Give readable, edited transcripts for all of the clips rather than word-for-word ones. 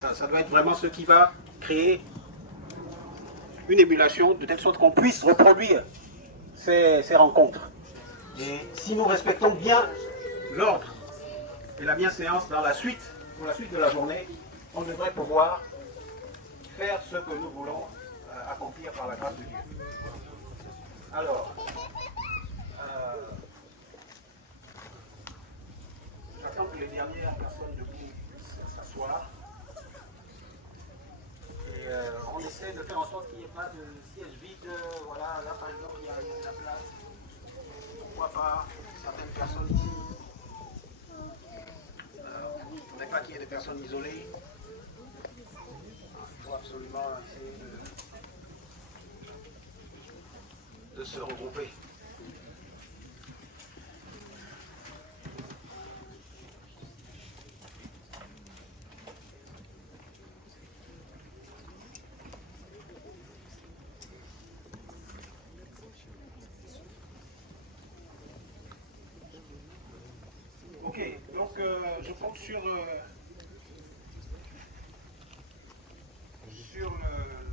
Ça doit être vraiment ce qui va créer une émulation de telle sorte qu'on puisse reproduire ces rencontres. Et si nous respectons bien l'ordre et la bienséance dans la suite, pour la suite de la journée, on devrait pouvoir faire ce que nous voulons accomplir par la grâce de Dieu. Alors, j'attends que les dernières personnes debout puissent s'asseoir. Et on essaie de faire en sorte qu'il n'y ait pas de siège vide. Voilà, là par exemple, il y a de la place. Pourquoi pas certaines personnes ici. Il ne faudrait pas qu'il y ait des personnes isolées. Il faut absolument essayer de se regrouper. Ok, donc je compte sur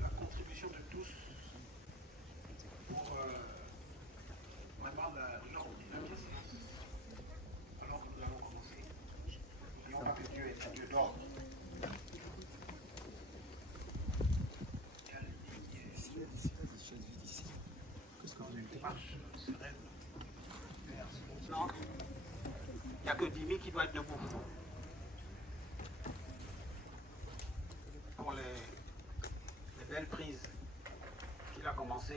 la contribution de tous pour vraiment le genre de dynamisme alors que nous allons commencer. N'oublions pas que Dieu est un Dieu d'ordre. Non, il n'y a que 10 000 qui doivent être debout. Pour les belles prises qu'il a commencé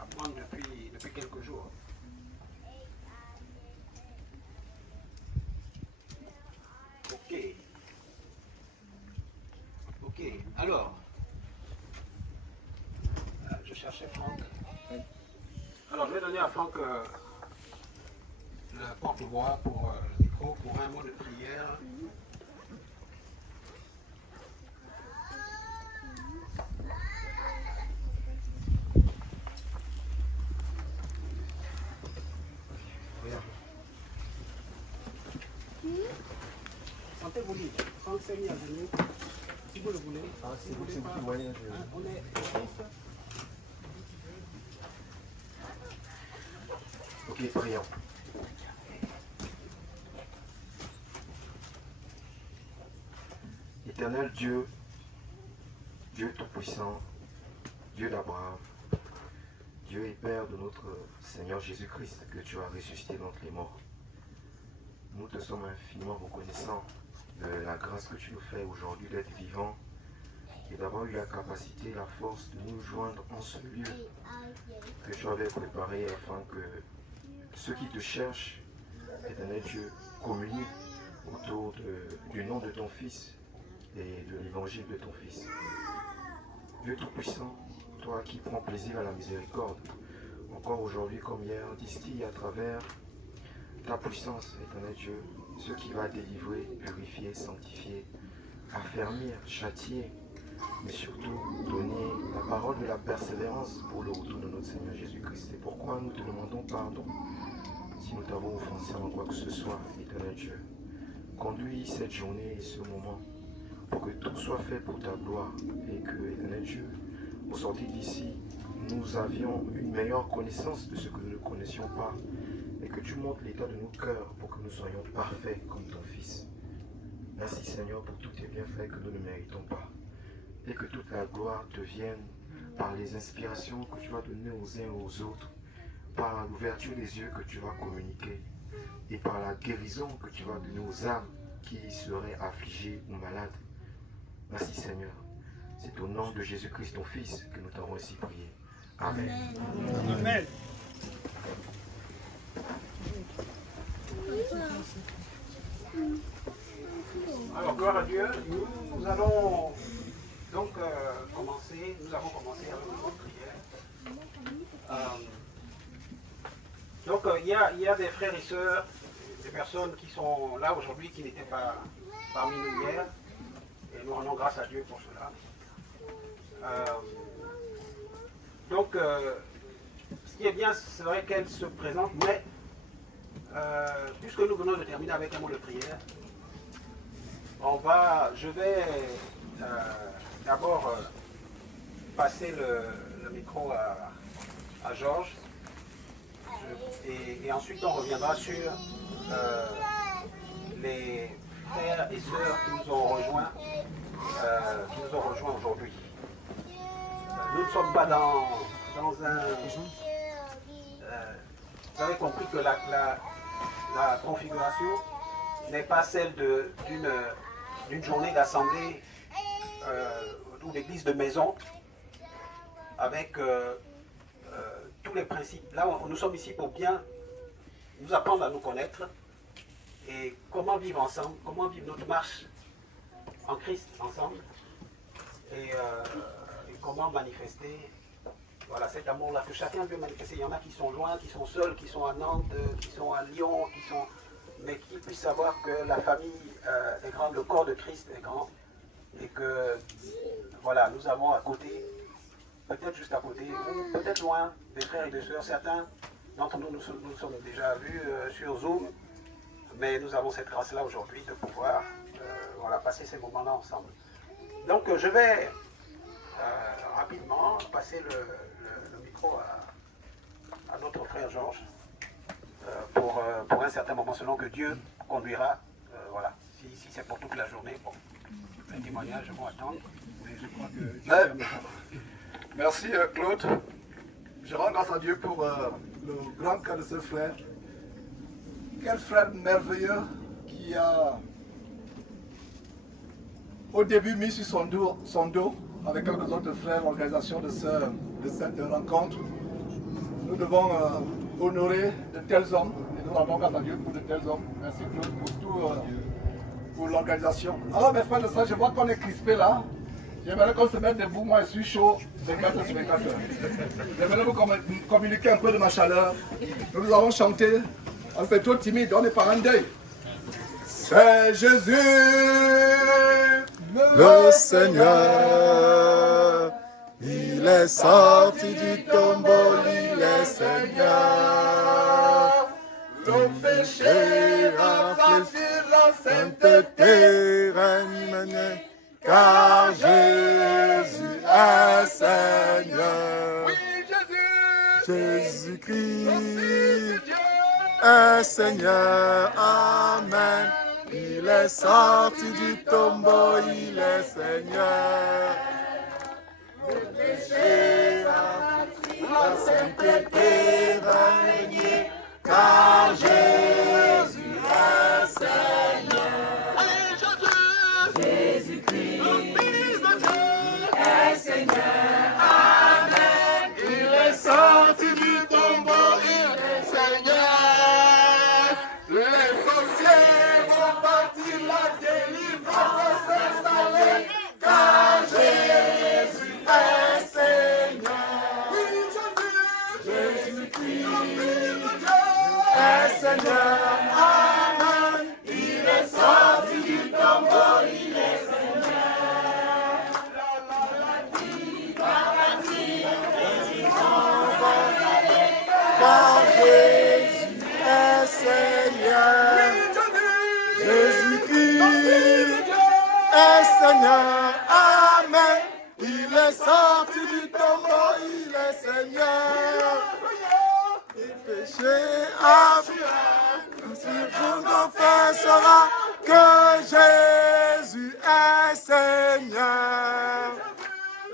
à prendre depuis quelques jours. Ok, alors, je cherchais Franck. Alors, je vais donner à Franck le porte-voix pour le micro, pour un mot de prière. Sentez-vous libre. Franck s'est mis à genoux. Si vous le voulez. Ah, si vous voulez pas. On est safe. Ok, prions. Éternel Dieu, Dieu Tout-Puissant, Dieu d'Abraham, Dieu et Père de notre Seigneur Jésus-Christ que tu as ressuscité d'entre les morts. Nous te sommes infiniment reconnaissants de la grâce que tu nous fais aujourd'hui d'être vivants et d'avoir eu la capacité, la force de nous joindre en ce lieu que tu avais préparé afin que ceux qui te cherchent, éternel Dieu, communient autour du nom de ton Fils et de l'évangile de ton Fils. Dieu Tout-Puissant, toi qui prends plaisir à la miséricorde, encore aujourd'hui comme hier, distille à travers ta puissance, éternel Dieu, ce qui va délivrer, purifier, sanctifier, affermir, châtier, mais surtout donner la parole de la persévérance pour le retour de notre Seigneur Jésus-Christ. C'est pourquoi nous te demandons pardon si nous t'avons offensé en quoi que ce soit, éternel Dieu. Conduis cette journée et ce moment pour que tout soit fait pour ta gloire et que, éternel Dieu, au sortir d'ici, nous avions une meilleure connaissance de ce que nous ne connaissions pas et que tu montres l'état de nos cœurs pour que nous soyons parfaits comme ton Fils. Merci Seigneur pour tous tes bienfaits que nous ne méritons pas et que toute la gloire te vienne par les inspirations que tu vas donner aux uns et aux autres, par l'ouverture des yeux que tu vas communiquer et par la guérison que tu vas donner aux âmes qui seraient affligées ou malades. Merci Seigneur. C'est au nom de Jésus-Christ ton Fils que nous t'avons ainsi prié. Amen. Amen. Amen. Alors, gloire à Dieu, nous allons donc commencer, nous avons commencé avec une prière. Donc, il y a des frères et sœurs, des personnes qui sont là aujourd'hui qui n'étaient pas parmi nous hier, et nous rendons grâce à Dieu pour cela. Donc, ce qui est bien, c'est vrai qu'elle se présente, mais puisque nous venons de terminer avec un mot de prière, Je vais d'abord passer le micro à Georges et ensuite on reviendra sur les frères et sœurs qui nous ont rejoints aujourd'hui. Nous ne sommes pas dans un... vous avez compris que la configuration n'est pas celle d'une journée d'assemblée ou d'église de maison avec tous les principes. Là, nous sommes ici pour bien nous apprendre à nous connaître et comment vivre ensemble, comment vivre notre marche en Christ ensemble et comment manifester voilà, cet amour-là que chacun veut manifester. Il y en a qui sont loin, qui sont seuls, qui sont à Nantes, qui sont à Lyon, mais qui puissent savoir que la famille est grande, le corps de Christ est grand et que voilà, nous avons à côté, peut-être juste à côté, ou peut-être loin, des frères et des sœurs. Certains d'entre nous nous sommes déjà vus sur Zoom, mais nous avons cette grâce-là aujourd'hui de pouvoir voilà, passer ces moments-là ensemble. Donc je vais rapidement passer le micro à notre frère Georges pour un certain moment, selon que Dieu conduira. Voilà. Si c'est pour toute la journée, bon, les témoignages vont attendre. Mais je crois que Dieu permettra. Merci Claude. Je rends grâce à Dieu pour le grand cœur de ce frère. Quel frère merveilleux qui a au début mis sur son dos avec quelques autres frères l'organisation de cette rencontre. Nous devons honorer de tels hommes et nous rendons grâce à Dieu pour de tels hommes. Merci Claude pour tout, pour l'organisation. Alors mes frères de ça, je vois qu'on est crispés là. J'aimerais qu'on se mette debout, moi je suis chaud 24 heures sur 24 heures. J'aimerais vous communiquer un peu de ma chaleur. Nous avons chanté, on fait trop timide, on est par un deuil. C'est Jésus, le Seigneur. Il est sorti du tombeau, il est Seigneur. Le péché a fléchi, la sainteté règne, car Jésus est Seigneur. oui Jésus, Jésus-Christ est Seigneur, Amen. Il est sorti du tombeau, il est Seigneur. Le péché a pris, la sainteté va régner, car Jésus est Seigneur. allez Jésus-Christ, le Fils de Dieu, est Seigneur, Amen. Il est sorti du tombeau, il est Seigneur. Les sorciers vont partir, la délivrance va s'installer, car Jésus est Seigneur. oui Jésus-Christ est Seigneur, Amen. Il est sorti du tombeau, il est Seigneur. La maladie va partir, l'existence va aller, car Jésus est Seigneur. Jésus-Christ est Seigneur, Amen. Il est sorti du tombeau, il est Seigneur. Et péché a fui, tout confessera que Jésus est Seigneur.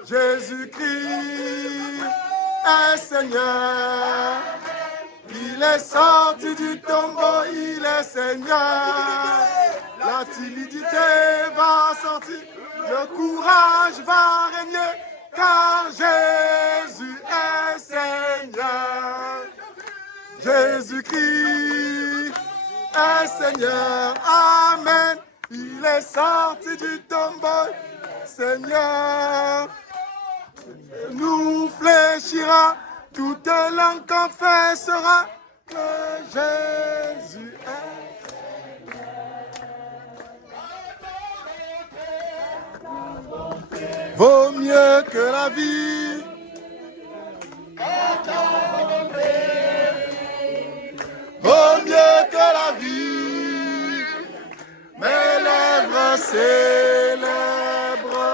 Jésus-Christ est Seigneur. Il est sorti du tombeau, il est Seigneur. La timidité va sortir, le courage va régner, car Jésus est Seigneur. Jésus-Christ est Seigneur, Amen. Il est sorti du tombeau, Seigneur. Nous fléchira, toute langue confessera que Jésus est. Vaut mieux que la vie. Vaut mieux que la vie. Mes lèvres célèbre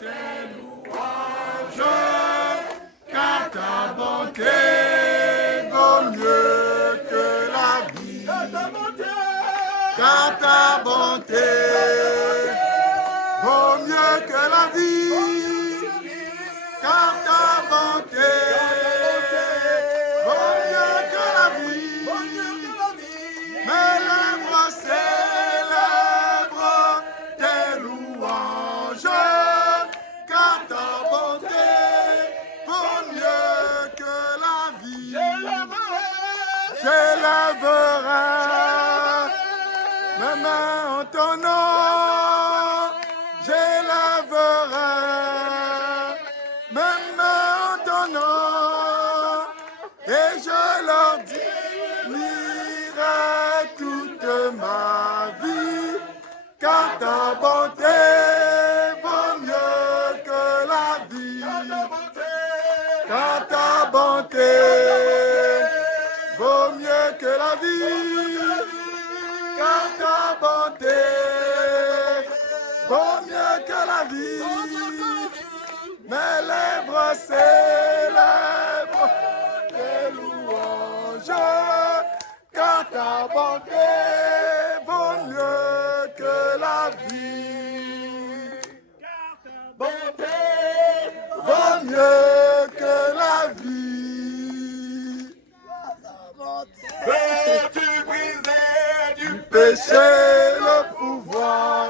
tes louanges, car ta bonté vaut mieux que la vie. Car ta bonté vaut mieux que la vie. Car ta bonté vaut mieux que la vie. Mes lèvres célèbrent tes louanges, car ta bonté vaut mieux que la vie. J'élèverai mes mains en ton nom. J'élèverai mes mains en ton nom. Et je leur dirai toute ma vie, car ta bonté vaut mieux que la vie. Car ta bonté vaut mieux que la vie. Car ta bonté vaut mieux que la vie. Mes lèvres célèbrent tes louanges, car ta bonté vaut mieux que la vie. Bonté vaut mieux que la vie. Veux-tu briser du péché le pouvoir?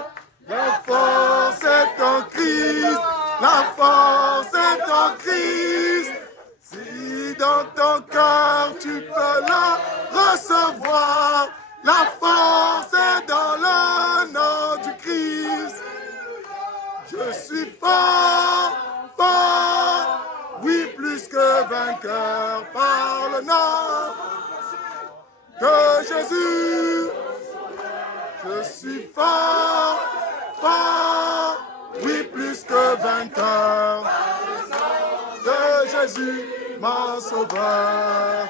La force est en Christ. La force est en Christ. Si dans ton cœur tu peux la recevoir, la force est dans le nom du Christ. Je suis fort, fort, oui plus que vainqueur par le nom de Jésus. Je suis fort, fort, oui plus que vainqueur de Jésus, mon sauveur.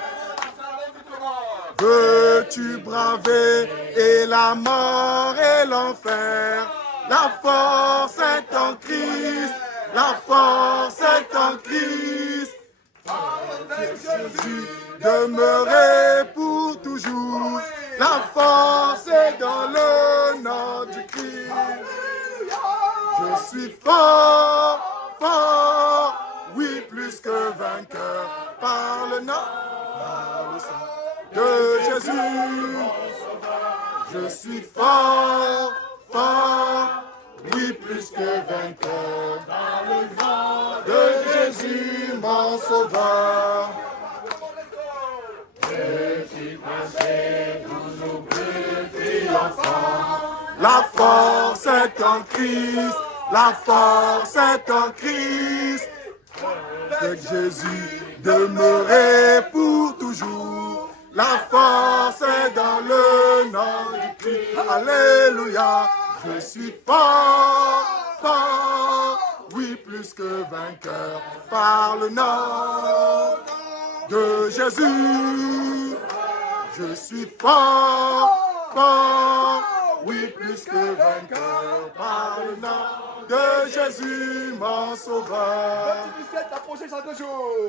Veux-tu braver et la mort et l'enfer? La force est en Christ, la force est en Christ. Avec Jésus demeurer pour toujours. La force est dans le nom du Christ. Je suis fort, fort, oui plus que vainqueur par le nom, par le sang de Jésus. Je suis fort, fort, oui plus que vainqueur par le nom de Jésus, mon sauveur. La force est en Christ, la force est en Christ. Avec Jésus demeurer pour toujours. La force est dans le nom du Christ. Alléluia. Je suis fort, fort, oui plus que vainqueur par le nom de Jésus. Je suis fort, fort, oui plus que vainqueur par le nom de Jésus, mon sauveur.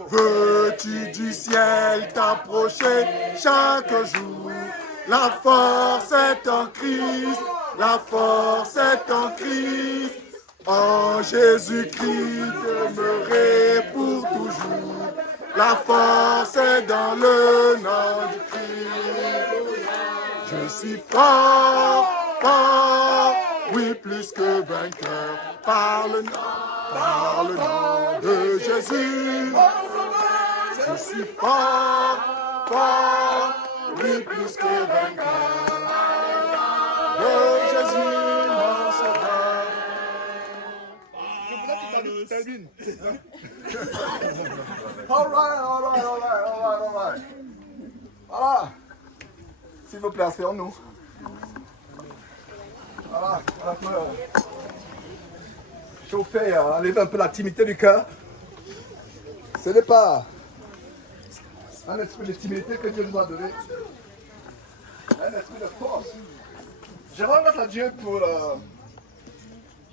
Veux-tu du ciel t'approcher chaque jour? La force est en Christ, la force est en Christ. En Jésus-Christ demeurer pour toujours. La force est dans le nom du Christ. Je suis fort, fort, oui plus que vainqueur par le nom de Jésus. Je suis fort, fort, oui plus que vainqueur de Jésus, mon sauveur. All right. Voilà. S'il vous plaît, asseyons-nous. Voilà. Un peu chauffer, enlever un peu la timidité du cœur. Ce n'est pas un esprit de timidité que Dieu nous a donné. Un esprit de force. Je rends grâce à Dieu pour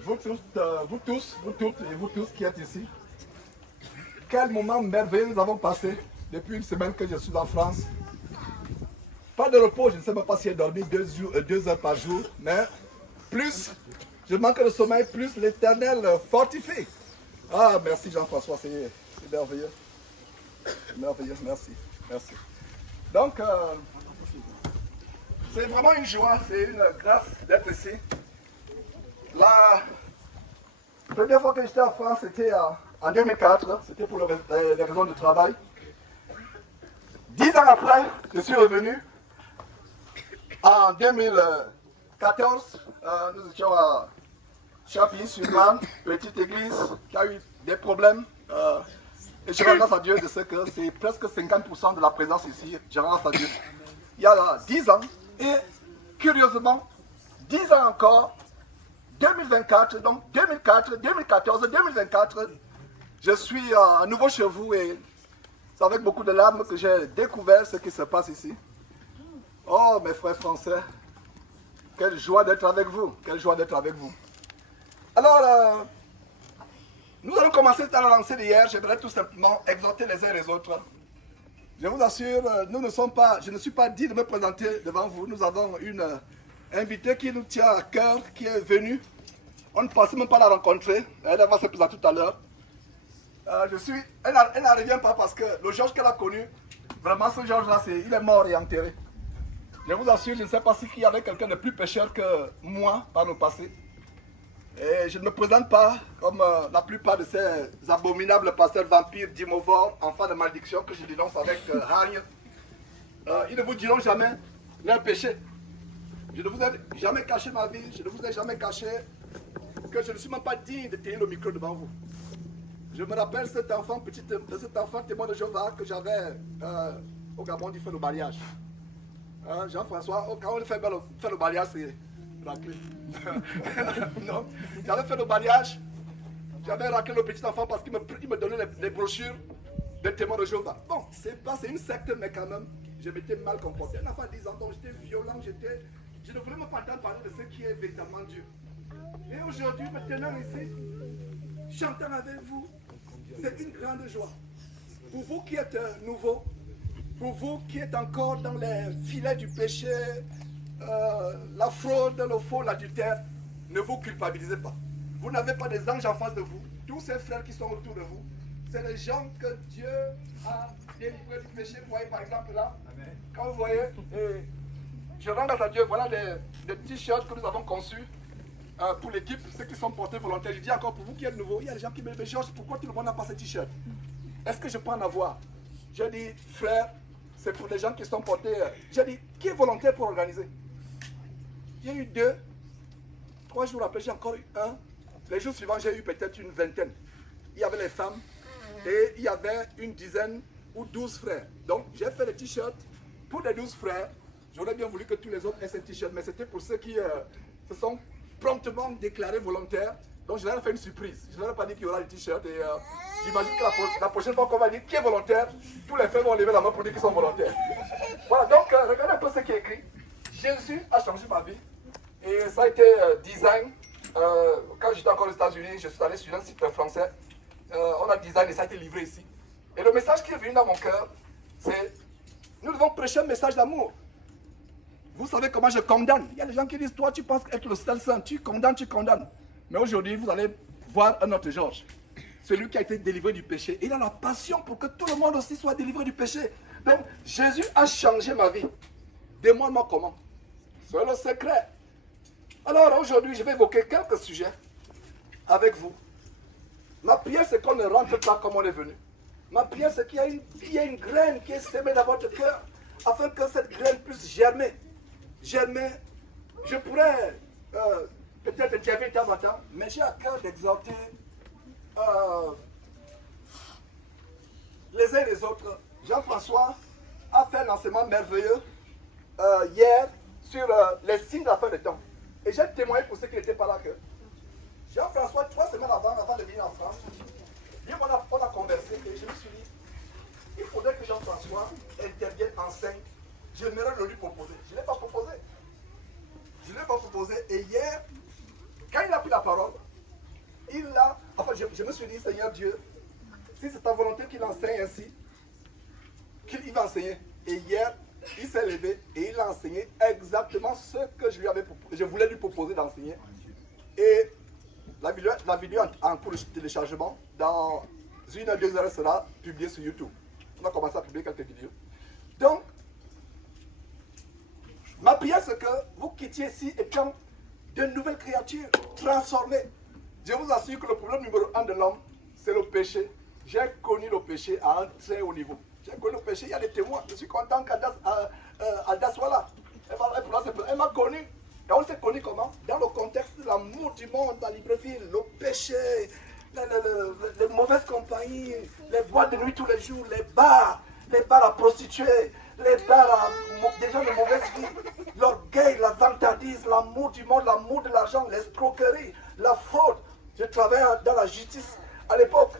vous toutes et vous tous qui êtes ici, quel moment merveilleux nous avons passé depuis une semaine que je suis en France. Pas de repos, je ne sais même pas si j'ai dormi 2 heures par jour, mais plus je manque de sommeil, plus l'Éternel fortifie. Ah, merci Jean-François, c'est merveilleux. Merveilleux, merci. Merci. Donc, c'est vraiment une joie, c'est une grâce d'être ici. La première fois que j'étais en France, c'était en 2004, c'était pour les raisons de travail. 10 ans après, je suis revenu. En 2014, nous étions à Champigny-sur-Marne, petite église qui a eu des problèmes. Et je rends grâce à Dieu de ce que c'est presque 50% de la présence ici. Je rends grâce à Dieu. Il y a 10 ans, et curieusement, 10 ans encore, 2024, donc 2004, 2014, 2024, je suis à nouveau chez vous et c'est avec beaucoup de larmes que j'ai découvert ce qui se passe ici. Oh, mes frères français, quelle joie d'être avec vous, quelle joie d'être avec vous. Alors, nous allons commencer à la lancée d'hier. J'aimerais tout simplement exhorter les uns et les autres. Je vous assure, je ne suis pas dit de me présenter devant vous. Nous avons une invitée qui nous tient à cœur, qui est venue. On ne pensait même pas la rencontrer. Elle va se présenter tout à l'heure. Elle n'en revient pas parce que le Georges qu'elle a connu, vraiment ce Georges-là, il est mort et enterré. Je vous assure, je ne sais pas s'il y avait quelqu'un de plus pécheur que moi par le passé. Et je ne me présente pas comme la plupart de ces abominables pasteurs vampires, dimorphes, enfants de malédiction que je dénonce avec hargne. Ils ne vous diront jamais leur péché. Je ne vous ai jamais caché ma vie, je ne vous ai jamais caché que je ne suis même pas digne de tenir le micro devant vous. Je me rappelle cet enfant témoin de Jéhovah que j'avais au Gabon du feu de mariage. Jean-François, quand on fait le mariage, c'est raclé. Non, j'avais fait le mariage, j'avais raclé le petit enfant parce qu'il me donnait les brochures des témoins de Jéhovah. Bon, c'est une secte, mais quand même, je m'étais mal comporté. Un enfant de 10 ans, donc j'étais violent, je ne voulais même pas entendre parler de ce qui est véritablement Dieu. Et aujourd'hui, maintenant ici, chantant avec vous, c'est une grande joie. Pour vous qui êtes nouveaux, pour vous qui êtes encore dans les filets du péché, la fraude, le faux, l'adultère, ne vous culpabilisez pas. Vous n'avez pas des anges en face de vous. Tous ces frères qui sont autour de vous, c'est les gens que Dieu a délivrés du péché. Vous voyez par exemple là, quand vous voyez, je rends grâce à Dieu, voilà les t-shirts que nous avons conçus pour l'équipe, ceux qui sont portés volontaires. Je dis encore pour vous qui êtes nouveaux, il y a des gens qui me disent, Georges, pourquoi tout le monde n'a pas ces t-shirts? Est-ce que je peux en avoir? Je dis, frère, c'est pour les gens qui sont portés. J'ai dit, qui est volontaire pour organiser? J'ai eu 2, 3 jours après, j'ai encore eu 1. Les jours suivants, j'ai eu peut-être une vingtaine. Il y avait les femmes et il y avait une dizaine ou 12 frères. Donc, j'ai fait les t-shirts pour les 12 frères. J'aurais bien voulu que tous les autres aient ces t-shirts, mais c'était pour ceux qui se sont promptement déclarés volontaires. Donc, je leur ai fait une surprise. Je ne leur ai pas dit qu'il y aura des t-shirts. Et j'imagine que la prochaine fois qu'on va dire qui est volontaire, tous les frères vont lever la main pour dire qu'ils sont volontaires. Voilà, donc regardez un peu ce qui est écrit. Jésus a changé ma vie. Et ça a été design. Quand j'étais encore aux États-Unis, je suis allé sur un site français. On a design et ça a été livré ici. Et le message qui est venu dans mon cœur, c'est nous devons prêcher un message d'amour. Vous savez comment je condamne. Il y a des gens qui disent, toi tu penses être le seul saint, tu condamnes, tu condamnes. Mais aujourd'hui, vous allez voir un autre Georges. Celui qui a été délivré du péché. Il a la passion pour que tout le monde aussi soit délivré du péché. Donc, Jésus a changé ma vie. Demande-moi comment. C'est le secret. Alors, aujourd'hui, je vais évoquer quelques sujets avec vous. Ma prière, c'est qu'on ne rentre pas comme on est venu. Ma prière, c'est qu'il y ait une graine qui est sémée dans votre cœur, afin que cette graine puisse germer. Germer. Je pourrais peut-être intervenir de temps en temps, mais j'ai à cœur d'exhorter les uns et les autres. Jean-François a fait un enseignement merveilleux hier sur les signes de la fin des temps. Et j'ai témoigné pour ceux qui n'étaient pas là que Jean-François, 3 semaines avant de venir en France, on a conversé et je me suis dit, il faudrait que Jean-François intervienne, enseigne. J'aimerais le lui proposer. Je ne l'ai pas proposé. Je ne l'ai pas proposé. Et hier, quand il a pris la parole, je me suis dit, Seigneur Dieu, si c'est ta volonté qu'il enseigne ainsi, qu'il va enseigner. Et hier, il s'est levé et il a enseigné exactement ce que je voulais lui proposer d'enseigner. Et la vidéo en cours de téléchargement, dans 1 à 2 heures, sera publiée sur YouTube. On a commencé à publier quelques vidéos. Donc, ma prière, c'est que vous quittiez ici étant de nouvelles créatures transformées. Je vous assure que le problème numéro 1 de l'homme, c'est le péché. J'ai connu le péché à un très haut niveau. J'ai connu le péché, il y a des témoins. Je suis content qu'Adas soit là. Elle m'a connu. Et on s'est connu comment? Dans le contexte de l'amour du monde, la Libreville, le péché, les mauvaises compagnies, les boîtes de nuit tous les jours, les bars à prostituées, les bars à des gens de mauvaise vie, l'orgueil, la vantardise, l'amour du monde, l'amour de l'argent, l'escroquerie, la fraude. Je travaillais dans la justice. À l'époque,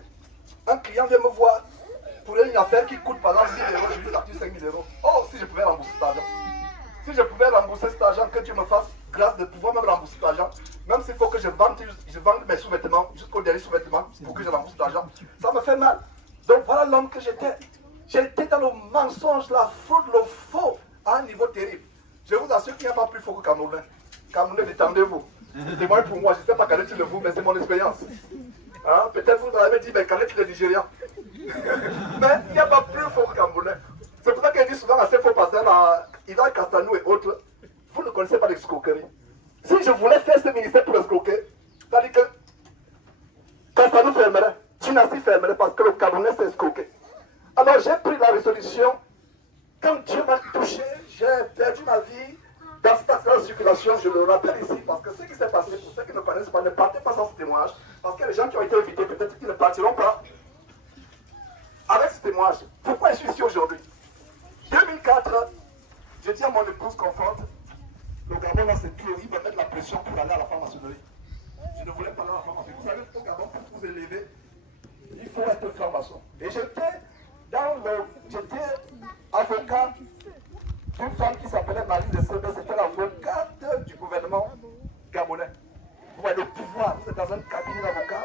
un client vient me voir pour une affaire qui coûte par exemple 1000 euros, je lui facture 5 000 euros. Oh, si je pouvais rembourser cet argent. Si je pouvais rembourser cet argent, que Dieu me fasse grâce de pouvoir même rembourser cet argent, même s'il faut que je vende mes sous-vêtements jusqu'au dernier sous-vêtement pour que je rembourse cet argent, ça me fait mal. Donc voilà l'homme que j'étais. J'étais dans le mensonge, la fraude, le faux, à un niveau terrible. Je vous assure qu'il n'y a pas plus faux que Camerounais. Camerounais, détendez-vous. Témoigne pour moi, je ne sais pas qu'en est-il de vous, mais c'est mon expérience. Hein? Peut-être vous avez dit, mais qu'en est-il des Nigérians? Mais il n'y a pas plus faux que Camerounais. C'est pour ça qu'il dit souvent à ces faux pasteurs, à Ivan Castanou et autres, vous ne connaissez pas l'escroquerie. Si je voulais faire ce ministère pour escroquer, c'est-à-dire que Castanou fermerait, Dynastie fermerait parce que le Camerounais s'est escroqué. Alors j'ai pris la résolution, quand Dieu m'a touché, j'ai perdu ma vie dans cette accident de circulation, je le rappelle ici, parce que ce qui s'est passé, pour ceux qui ne connaissent pas, ne partez pas sans ce témoignage, parce que les gens qui ont été invités, peut-être qu'ils ne partiront pas avec ce témoignage. Pourquoi je suis ici aujourd'hui? 2004, je dis à mon épouse conforte, le Gabon là c'est dur, il va mettre la pression pour aller à la franc-maçonnerie. Je ne voulais pas aller à la franc-maçonnerie. Vous savez, au Gabon, pour vous élever, il faut être franc-maçon. Et j'étais avocat d'une femme qui s'appelait Marie de Sebe, c'était l'avocate du gouvernement gabonais. Vous voyez le pouvoir, vous êtes dans un cabinet d'avocat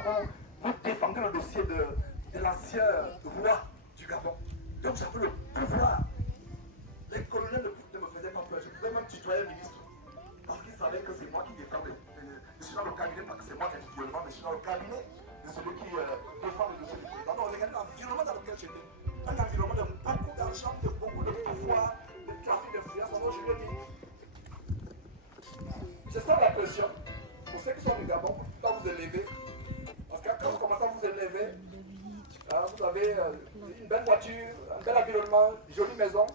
où vous défendez le dossier de l'ancien roi du Gabon. Donc j'avais le pouvoir. Les colonels ne me faisaient pas peur, je pouvais même tutoyer le ministre. Parce qu'ils savaient que c'est moi qui défendais. Je suis dans le cabinet, parce que c'est moi qui individuellement, mais je suis dans le cabinet de celui qui défend le dossier du président. Donc regardez l'environnement dans lequel j'étais. Un environnement de beaucoup d'argent, de beaucoup de pouvoir, de trafic d'influence. Alors je lui ai dit, je sens la pression pour ceux qui sont du Gabon, pour ne pas vous élever. Parce que quand vous commencez à vous élever, vous avez une belle voiture, un bel environnement, une jolie maison.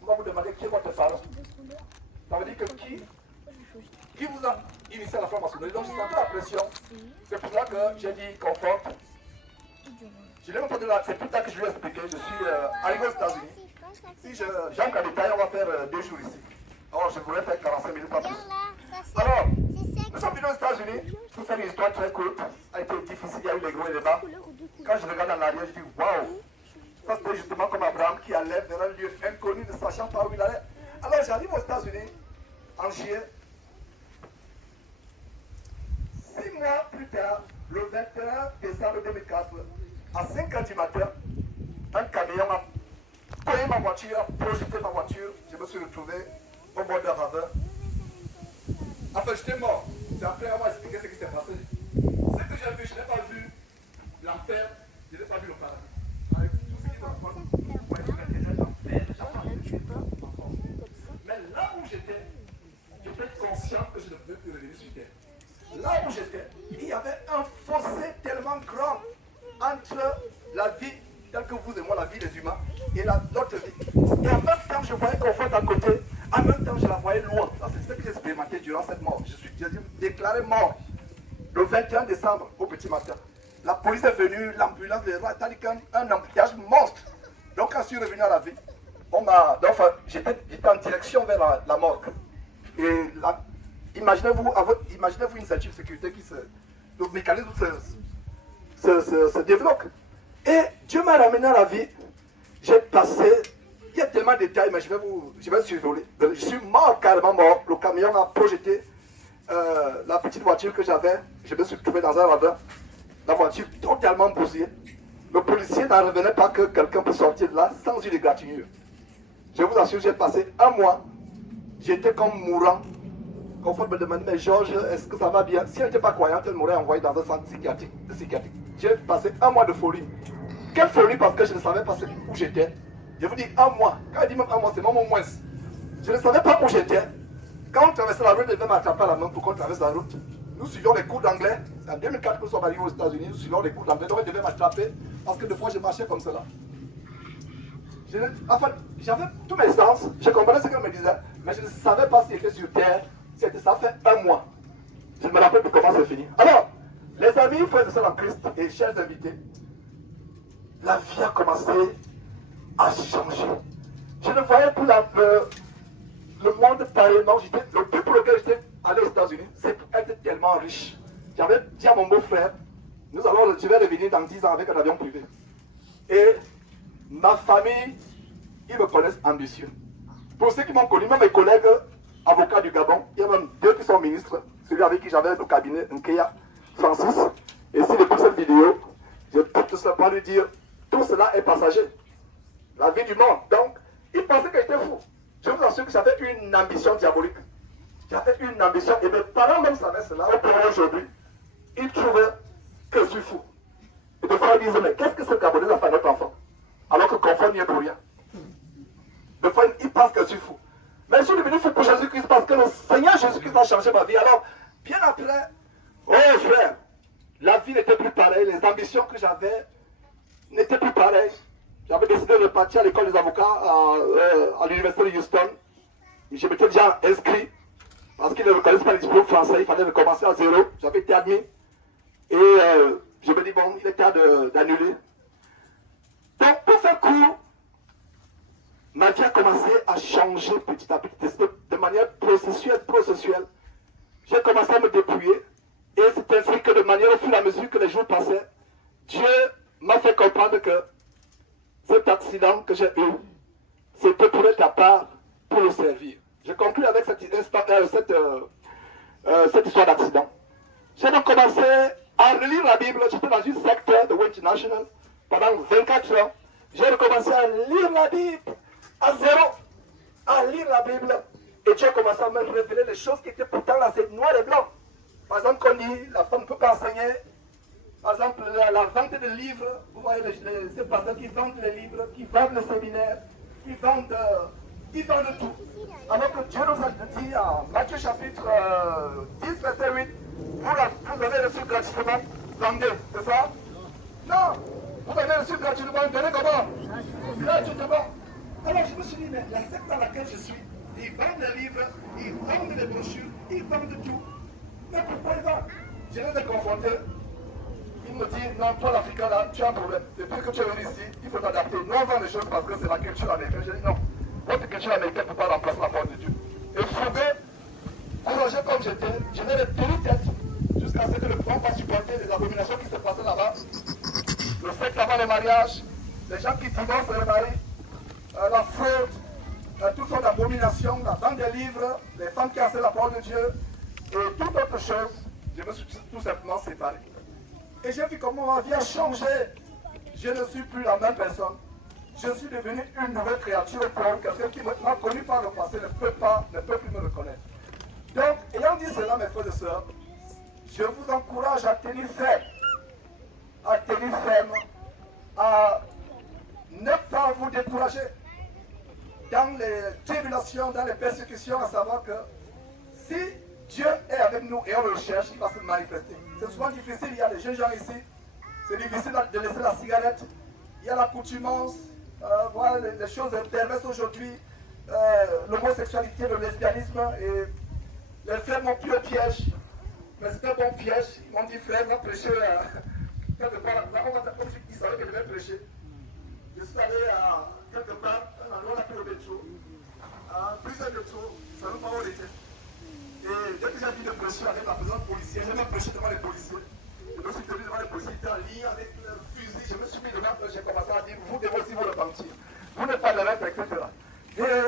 On va vous demander qui est votre parent. Ça veut dire que qui vous a initié à la franc-maçonnerie. Donc je sentais la pression. C'est pour ça que j'ai dit confort. Je n'ai même pas de la... C'est plus tard que je lui ai expliqué. Je suis arrivé aux États-Unis. Si j'entre en détail, on va faire 2 jours ici. Alors je voulais faire 45 minutes en plus. Alors, nous sommes venus aux États-Unis. Pour faire une histoire très courte, a été difficile, il y a eu des gros et des bas. Quand je regarde en arrière, je dis waouh! Ça c'était justement comme Abraham qui allait vers un lieu inconnu, ne sachant pas où il allait. Alors j'arrive aux États-Unis, en juillet. 6 mois plus tard, le 21 décembre 2004, à 5 h du matin, un camion a pris ma voiture, a projeté ma voiture. Je me suis retrouvé au bord d'un ravin. Enfin, j'étais mort. C'est après avoir expliqué ce qui s'est passé. Ce que j'ai vu, je n'ai pas vu l'enfer, je n'ai pas vu le paradis. Avec tout ce qui me raconte, moi, je m'intéresse l'enfer, mais là où j'étais conscient que je ne pouvais plus revenir sur terre. Là où j'étais, il y avait un fossé tellement grand entre la vie telle que vous et moi, la vie des humains, et l'autre vie. Et en même temps, je voyais Confort à côté, en même temps, je la voyais loin. C'est ce que j'ai expérimenté durant cette mort. J'ai déclaré mort le 21 décembre au petit matin. La police est venue, l'ambulance, c'est-à-dire qu'un embouteillage monstre. Donc, quand je suis revenu à la vie, j'étais en direction vers la morgue. Et imaginez-vous une ceinture de sécurité le mécanisme se développe. Et Dieu m'a ramené à la vie. J'ai passé, il y a tellement de détails, mais je vais survoler. Je suis mort, carrément mort. Le camion a projeté la petite voiture que j'avais. Je me suis trouvé dans un ravin. la voiture totalement bousillée. Le policier n'en revenait pas que quelqu'un peut sortir de là sans une égratignure. Je vous assure, j'ai passé un mois, j'étais comme mourant. Quand on me demandait, mais Georges, est-ce que ça va bien? Si elle n'était pas croyante, elle m'aurait envoyé dans un centre psychiatrique. J'ai passé un mois de folie. Quelle folie, parce que je ne savais pas où j'étais. Je vous dis un mois. Quand je dis même un mois, c'est même au moins. Je ne savais pas où j'étais. Quand on traversait la route, elle devait m'attraper à la main pour qu'on traverse la route. Nous suivions les cours d'anglais. C'est en 2004 que nous sommes arrivés aux États-Unis. Nous suivions les cours d'anglais. Donc elle devait m'attraper parce que des fois je marchais comme cela. En fait, j'avais tous mes sens. Je comprenais ce qu'elle me disait. Mais je ne savais pas si c'était sur terre. Ça fait un mois. Je ne me rappelle plus comment c'est fini. Alors, les amis, frères et sœurs en Christ et chers invités, la vie a commencé à changer. Je ne voyais plus le monde pareillement. Le but pour lequel j'étais allé aux États-Unis, c'est pour être tellement riche. J'avais dit à mon beau-frère, je vais revenir dans 10 ans avec un avion privé. Et ma famille, ils me connaissent ambitieux. Pour ceux qui m'ont connu, même mes collègues avocats du Gabon, il y a même 2 qui sont ministres, celui avec qui j'avais le cabinet, Nkeya Francis. Et s'il écoute cette vidéo, je peux tout simplement lui dire, tout cela est passager. La vie du monde. Donc, il pensait que j'étais fou. Je vous assure que j'avais une ambition diabolique. J'avais une ambition, et mes parents même savaient cela. Au point aujourd'hui, ils trouvaient que je suis fou. Et des fois, ils disaient, mais qu'est-ce que ce Gabonais a fait à notre enfant? Alors que confort n'y est pour rien. Des fois, ils pensent que je suis fou. Mais je suis devenu fou pour Jésus-Christ parce que le Seigneur Jésus-Christ a changé ma vie. Alors, bien après, oh frère, la vie n'était plus pareille. Les ambitions que j'avais n'étaient plus pareilles. J'avais décidé de partir à l'école des avocats à l'université de Houston. Je m'étais déjà inscrit parce qu'ils ne reconnaissent pas les diplômes français. Il fallait recommencer à zéro. J'avais été admis. Et je me dis, bon, il est temps d'annuler. Donc, pour faire court, ma vie a commencé à changer petit à petit, de manière processuelle. J'ai commencé à me dépouiller. Et c'est ainsi que de manière au fur et à mesure que les jours passaient, Dieu m'a fait comprendre que cet accident que j'ai eu, c'était pour être à part, pour le servir. J'ai conclu avec cette histoire d'accident. J'ai donc commencé à relire la Bible. J'étais dans une secte de Way International pendant 24 ans. J'ai recommencé à lire la Bible à zéro, à lire la Bible. Et Dieu a commencé à me révéler des choses qui étaient pourtant là, c'est noir et blanc. Par exemple, qu'on dit, la femme ne peut pas enseigner. Par exemple, la vente de livres, vous voyez ces personnes qui vendent les livres, qui vendent le séminaire, qui vendent tout. Alors que Dieu nous a dit en Matthieu chapitre 10, verset 8, vous avez reçu gratuitement, vendez, c'est ça? Non, vous avez reçu gratuitement, donnez comment? Gratuitement. Alors je me suis dit, mais la secte dans laquelle je suis, ils vendent les livres, ils vendent les brochures, ils vendent tout. Mais pourquoi ils vendent? Je les ai confrontés. Il me dit, non, toi l'Africain là, tu as un problème. Depuis que tu es venu ici, il faut t'adapter. Nous on vend les choses parce que c'est la culture américaine. J'ai dit non, votre culture américaine ne peut pas remplacer la parole de Dieu. Et fougué, courageux comme j'étais, je n'avais tenu tête jusqu'à ce que le front pas supporter les abominations qui se passaient là-bas. Le sexe avant les mariages, les gens qui divorcent les maris, la fraude, toutes sortes d'abominations, la vente des livres, les femmes qui harcèlent la parole de Dieu et toute autre chose. Je me suis tout simplement séparé. Et j'ai vu comment ma vie a changé. Je ne suis plus la même personne. Je suis devenu une nouvelle créature pour quelqu'un qui m'a connu par le passé ne peut plus me reconnaître. Donc, ayant dit cela, mes frères et sœurs, je vous encourage à tenir ferme. À tenir ferme. À ne pas vous décourager dans les tribulations, dans les persécutions, à savoir que si Dieu est avec nous et on le cherche, il va se manifester. C'est souvent difficile, il y a des jeunes gens ici, c'est difficile de laisser la cigarette, il y a l'accoutumance, voilà les choses perverses aujourd'hui, l'homosexualité, le lesbianisme, et les frères m'ont pris au piège, mais c'était un bon piège, ils m'ont dit frère, va prêcher, quelque part, comme ils savaient que je devais prêcher. Je suis allé à quelque part, un endroit là pour le métro, plusieurs métros, ça ne veut pas où on était. Et dès que j'ai dit de prêcher avec la présence policière, j'ai même prêché devant les policiers. Je me suis tenu devant les policiers, j'étais en ligne avec le fusil, je me suis mis devant eux, j'ai commencé à dire, vous devez aussi vous repentir. Vous n'êtes pas les maîtres, etc. Et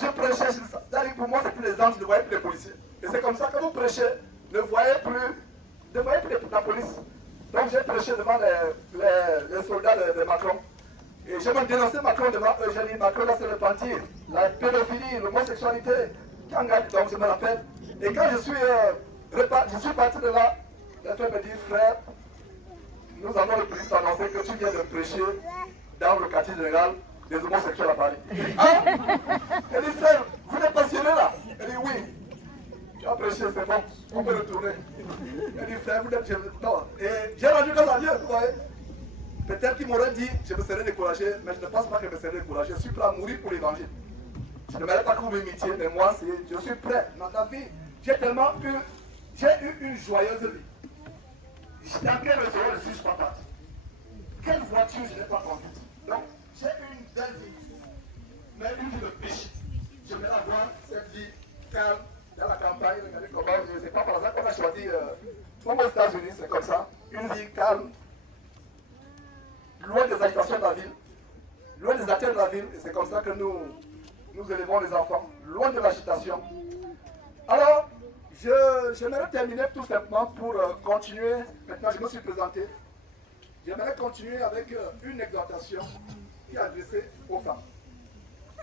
je prêchais, c'est-à-dire pour moi c'était les anges, je ne voyais plus les policiers. Et c'est comme ça que vous prêchez, ne voyez plus la police. Donc Donc j'ai prêché devant les soldats de Macron. Et j'ai même dénoncé Macron devant eux. J'ai dit Macron là c'est le parti, la pédophilie, l'homosexualité, donc je me rappelle. Et quand je suis parti de là, les frères me disent frère, nous avons le plus annoncé que tu viens de prêcher dans le quartier général des homosexuels à Paris. Ah, elle dit frère, vous êtes passionné là? Elle dit oui. Tu as prêché, c'est bon, on peut retourner. Elle dit frère, vous êtes... Non. Et j'ai rendu grâce à Dieu, vous voyez. Peut-être qu'il m'aurait dit, je me serais découragé, mais je ne pense pas que je me serais découragé. Je suis prêt à mourir pour l'évangile. Je ne m'aimerais pas que vous m'imitiez, mais moi, je suis prêt. Dans la vie, j'ai eu une joyeuse vie. Dans quel restaurant je suis pas parti? Quelle voiture je n'ai pas conduite? Donc, j'ai eu une belle vie, mais une vie de péché. J'aimerais avoir cette vie calme dans la campagne. Regardez comment, je ne sais pas par exemple, on a choisi, comme aux États-Unis, c'est comme ça, une vie calme, loin des agitations de la ville, loin des atteintes de la ville, et c'est comme ça que nous élevons les enfants, loin de l'agitation. Alors, j'aimerais terminer tout simplement pour continuer. Maintenant, je me suis présenté. J'aimerais continuer avec une exhortation qui est adressée aux femmes.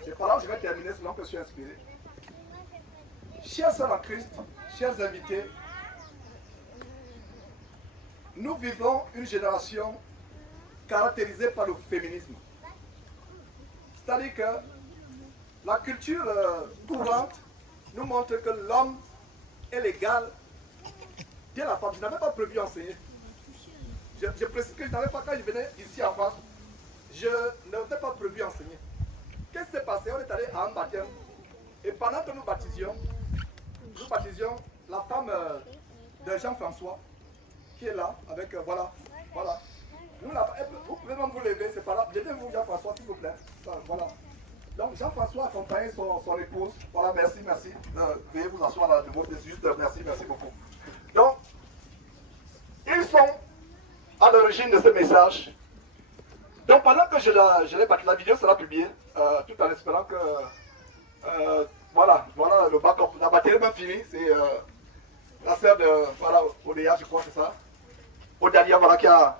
Et par là, je vais terminer selon que je suis inspiré. Chers sœurs en Christ, chers invités, nous vivons une génération caractérisée par le féminisme. C'est-à-dire que la culture courante nous montre que l'homme est l'égal de la femme. Je n'avais pas prévu enseigner. Je précise que je n'avais pas, quand je venais ici en France, je n'avais pas prévu enseigner. Qu'est-ce qui s'est passé? On est allé à un baptême. Et pendant que nous baptisions la femme de Jean-François, qui est là, avec, voilà. Vous pouvez même vous lever, c'est pas là. Aidez-vous Jean-François, s'il vous plaît. Voilà. Donc Jean-François accompagne son épouse. Voilà, merci. Veuillez vous asseoir là, juste merci beaucoup. Donc, ils sont à l'origine de ce message. Donc pendant que je l'ai battu, la vidéo sera publiée, tout en espérant que, voilà, le backup, la batterie est même finie, c'est la sœur de, voilà, Odaya, je crois que c'est ça. Odalia, voilà, qui a...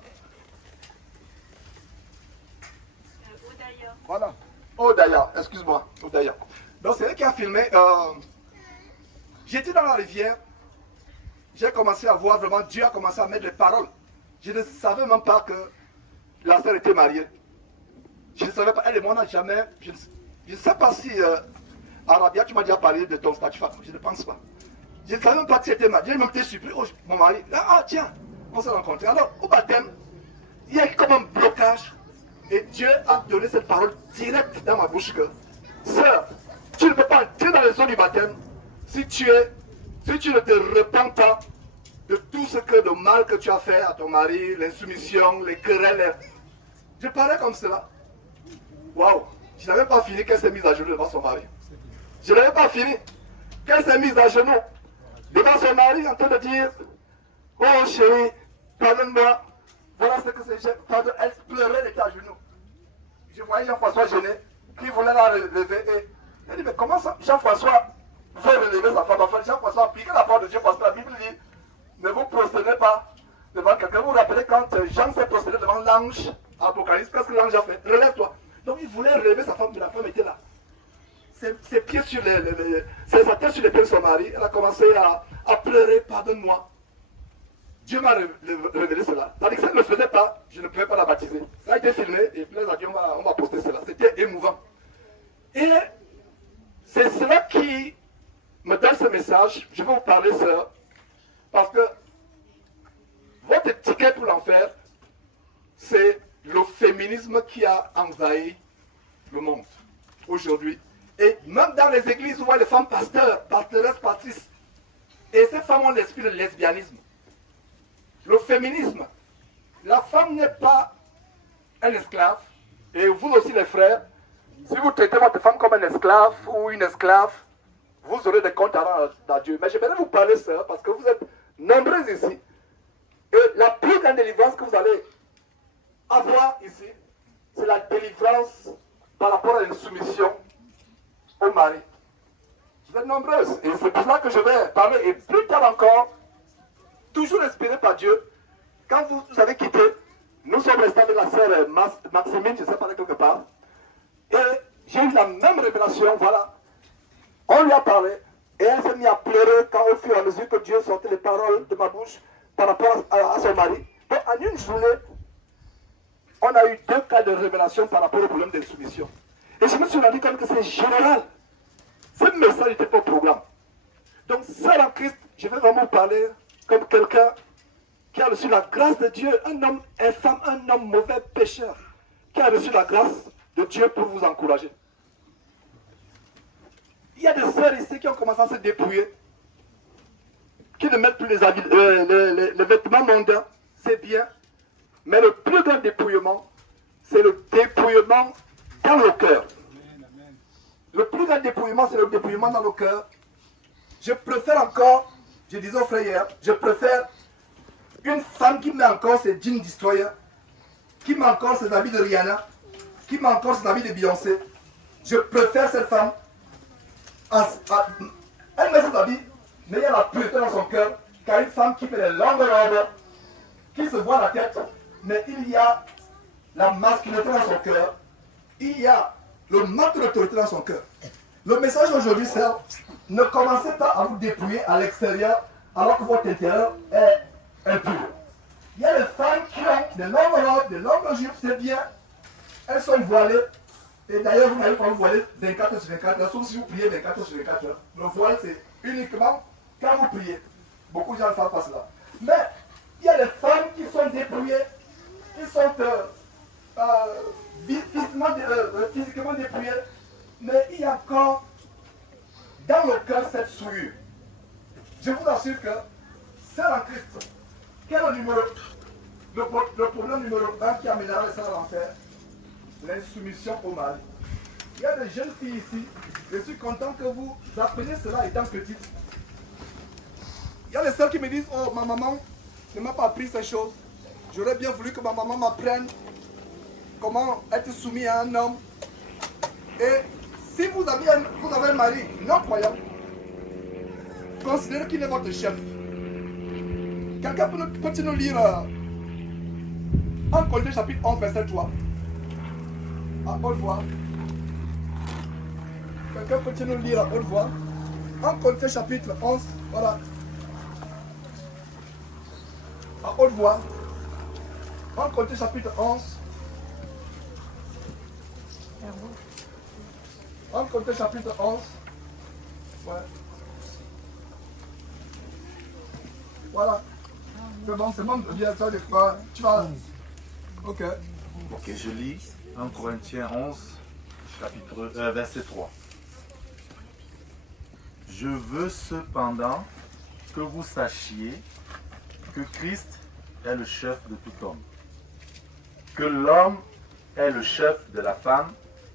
Odaya. Voilà. Odaya, excuse-moi, Odaya. Donc c'est elle qui a filmé. J'étais dans la rivière, j'ai commencé à voir vraiment, Dieu a commencé à mettre les paroles. Je ne savais même pas que la sœur était mariée. Je ne savais pas, elle et moi, on n'a jamais... Je ne sais pas si, Arabia, tu m'as déjà parlé de ton statut, je ne pense pas. Je ne savais même pas que tu étais mariée. J'ai même été surpris, oh, mon mari, ah tiens, on s'est rencontrés. Alors, au baptême, il y a comme un blocage. Et Dieu a donné cette parole directe dans ma bouche que, sœur, tu ne peux pas entrer dans les eaux du baptême si tu ne te repens pas de tout ce que de mal que tu as fait à ton mari, l'insoumission, les querelles. Je parlais comme cela. Waouh, je n'avais pas fini qu'elle s'est mise à genoux devant son mari. Je n'avais pas fini qu'elle s'est mise à genoux devant son mari en train de dire, oh chérie, pardonne-moi. Voilà ce que c'est. Elle pleurait, elle était à genoux. Je voyais Jean-François gêné, qui voulait la relever. Et elle dit, mais comment ça, Jean-François veut relever sa femme? Enfin, Jean-François a piqué la parole de Dieu parce que la Bible dit, ne vous prosternez pas devant quelqu'un. Vous vous rappelez quand Jean s'est prosterné devant l'ange, Apocalypse, qu'est-ce que l'ange a fait? Relève-toi. Donc il voulait relever sa femme, mais la femme était là. Ses pieds sur sa tête sur les pieds de son mari. Elle a commencé à pleurer, pardonne-moi. Dieu m'a révélé cela. Tandis que ça ne le faisait pas, je ne pouvais pas la baptiser. Ça a été filmé et plaise à Dieu, on m'a posté cela. C'était émouvant. Et c'est cela qui me donne ce message. Je vais vous parler, sœur, parce que votre ticket pour l'enfer, c'est le féminisme qui a envahi le monde aujourd'hui. Et même dans les églises, vous voyez les femmes pasteurs, pastoresses, pastrices. Et ces femmes ont l'esprit de lesbianisme. Le féminisme, la femme n'est pas un esclave, et vous aussi les frères, si vous traitez votre femme comme un esclave ou une esclave, vous aurez des comptes à rendre à Dieu. Mais je vais vous parler, sœur, parce que vous êtes nombreux ici. Et la plus grande délivrance que vous allez avoir ici, c'est la délivrance par rapport à une soumission au mari. Vous êtes nombreuses, et c'est pour cela que je vais parler, et plus tard encore, toujours inspiré par Dieu, quand vous nous avez quittés, nous sommes restés avec la sœur Maximine, je ne sais pas, quelque part. Et j'ai eu la même révélation, voilà. On lui a parlé et elle s'est mise à pleurer quand au fur et à mesure que Dieu sortait les paroles de ma bouche par rapport à son mari. Donc en une journée, on a eu 2 cas de révélation par rapport au problème de soumission. Et je me suis rendu compte que c'est général. Ce message n'était pas au programme. Donc, seul en Christ, je vais vraiment parler comme quelqu'un qui a reçu la grâce de Dieu, un homme infâme, un homme mauvais, pécheur, qui a reçu la grâce de Dieu pour vous encourager. Il y a des sœurs ici qui ont commencé à se dépouiller, qui ne mettent plus les vêtements mondains, c'est bien, mais le plus grand dépouillement, c'est le dépouillement dans le cœur. Le plus grand dépouillement, c'est le dépouillement dans le cœur. Je préfère encore, je disais aux frères hier, je préfère une femme qui met encore ses jeans Destroyer, qui met encore ses habits de Rihanna, qui met encore ses habits de Beyoncé. Je préfère cette femme. Elle met ses habits, mais il y a la pureté dans son cœur, qu'à une femme qui met les longues robes, qui se voit la tête, mais il y a la masculinité dans son cœur, il y a le manque d'autorité dans son cœur. Le message aujourd'hui, c'est ne commencez pas à vous dépouiller à l'extérieur alors que votre intérieur est impur. Il y a des femmes qui ont des longues robes, des longues jupes, c'est bien. Elles sont voilées. Et d'ailleurs, vous n'avez pas vous voiler 24 heures sur 24 heures, sauf si vous priez 24 heures sur 24 heures. Le voile, c'est uniquement quand vous priez. Beaucoup de gens ne savent pas cela. Mais il y a des femmes qui sont dépouillées, qui sont physiquement dépouillées, mais il y a encore dans le cœur cette souillure. Je vous assure que c'est en Christ. Quel est le problème numéro 1 qui amènera les sœurs à l'enfer? L'insoumission au mari. Il y a des jeunes filles ici, je suis content que vous appreniez cela étant petite. Il y a des sœurs qui me disent, oh, ma maman ne m'a pas appris ces choses. J'aurais bien voulu que ma maman m'apprenne comment être soumis à un homme. Et si vous avez un mari non-croyant, considérez qu'il est votre chef. Quelqu'un peut nous lire 1 Corinthiens chapitre 11, verset 3. À haute voix. Quelqu'un peut nous lire à haute voix 1 Corinthiens chapitre 11, voilà. À haute voix. 1 Corinthiens chapitre 11. 1 Corinthiens chapitre 11. Ouais. Voilà. C'est bon, c'est bon. Bien, tu vas. Ok. Ok, je lis 1 Corinthiens 11, verset 3. Je veux cependant que vous sachiez que Christ est le chef de tout homme, que l'homme est le chef de la femme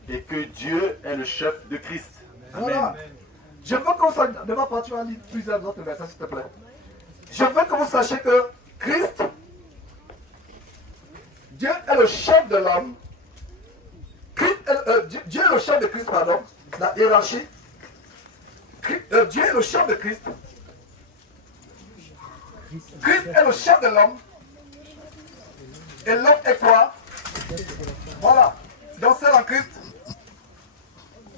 et que Dieu est le chef de Christ. Amen. Voilà. Je veux que vous sachiez, de ma part, tu vas lire plusieurs autres versets, s'il te plaît. Je veux que vous sachiez que Christ, Dieu est le chef de l'homme. Dieu est le chef de Christ, pardon. La hiérarchie. Dieu est le chef de Christ. Christ est le chef de l'homme. Et l'homme est quoi? Voilà. Donc c'est en Christ.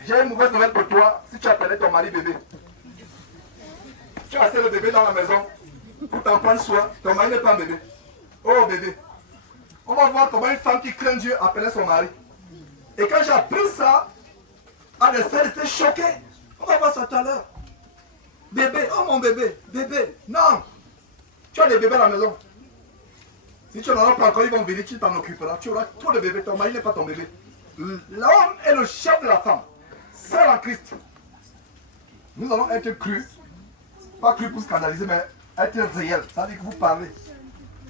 J'ai une mauvaise nouvelle pour toi. Si tu appelais ton mari bébé, tu as laissé le bébé dans la maison pour t'en prendre soin. Ton mari n'est pas un bébé. Oh bébé. On va voir comment une femme qui craint Dieu appelait son mari. Et quand j'ai appris ça, les sœurs étaient choquées. On va voir ça tout à l'heure. Bébé, oh mon bébé, bébé. Non. Tu as des bébés à la maison. Si tu n'en as pas encore, ils vont venir, tu t'en occuperas. Tu auras trop de bébés. Ton mari n'est pas ton bébé. L'homme est le chef de la femme. Seul en Christ. Nous allons être crus. Pas crus pour scandaliser, mais être réel. Ça veut dire que vous parlez.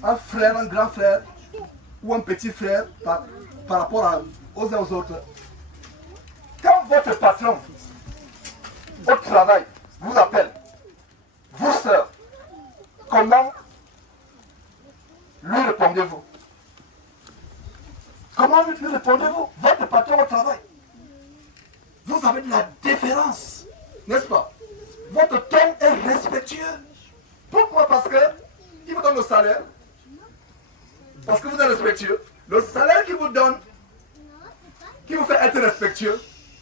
Un frère, un grand frère, ou un petit frère, par rapport aux uns aux autres. Quand votre patron, au travail, vous appelle, vous sœurs, comment lui répondez-vous? Comment lui répondez-vous? Votre patron au travail. Vous avez de la déférence, n'est-ce pas? Votre ton est respectueux. Pourquoi? Parce que il vous donne le salaire. parce que vous êtes respectueux. Le salaire qu'il vous donne, qui vous fait être respectueux,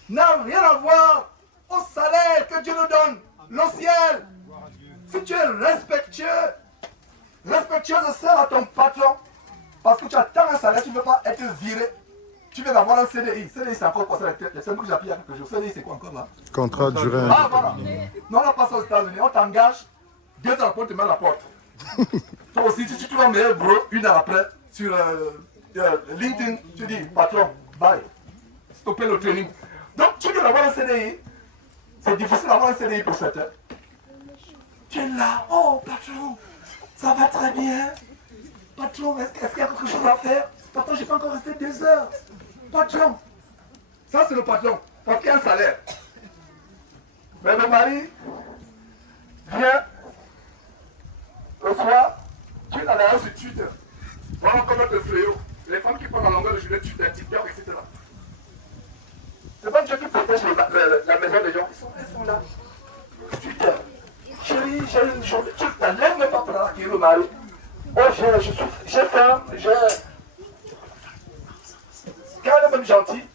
n'a rien à voir au salaire que Dieu nous donne, le ciel. Si tu es respectueux de sœur à ton patron, parce que tu attends un salaire, tu ne veux pas être viré. Tu veux avoir un CDI. CDI, c'est encore quoi? C'est le terme que j'ai appris il y a quelques jours. CDI, c'est quoi encore là? Contrat de durée Ah, voilà. Non, on passe aux États-Unis. On t'engage, 2 heures après, on te met à la porte. Toi aussi, si tu trouves un meilleur boulot, 1 heure après, sur LinkedIn, tu dis, patron, bye. Stopper le training. Donc, tu veux avoir un CDI. C'est difficile d'avoir un CDI pour certains. Tu es là, oh, patron, ça va très bien. Patron, est-ce qu'il y a quelque chose à faire? Patron, je n'ai pas encore resté 2 heures. Patron. Ça, c'est le patron. Parce qu'il y a un salaire. Mais le mari vient le soir, tu es dans la sur Twitter. Voilà encore notre fléau. Les femmes qui parlent en longueur de journée, Twitter, TikTok, etc. C'est pas Dieu qui protège la maison des gens. Elles sont là. Twitter. Chérie, j'ai une journée. Tu ne t'enlèves même pas pour acquérir le mari. Oh, j'ai faim, quand elle est même gentille,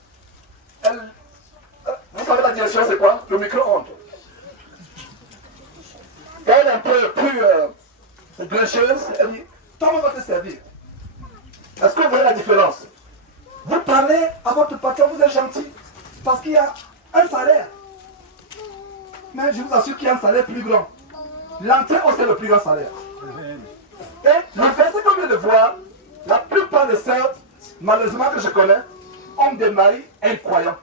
vous savez la direction c'est quoi? Le micro-ondes. Quand elle est un peu plus grincheuse, elle dit, toi on va te servir. Est-ce que vous voyez la différence? Vous parlez à votre patron, vous êtes gentil, parce qu'il y a un salaire. Mais je vous assure qu'il y a un salaire plus grand. L'entrée, c'est le plus grand salaire. Et le verset qu'on vient de voir, la plupart des sœurs, malheureusement que je connais, ont des maris incroyants.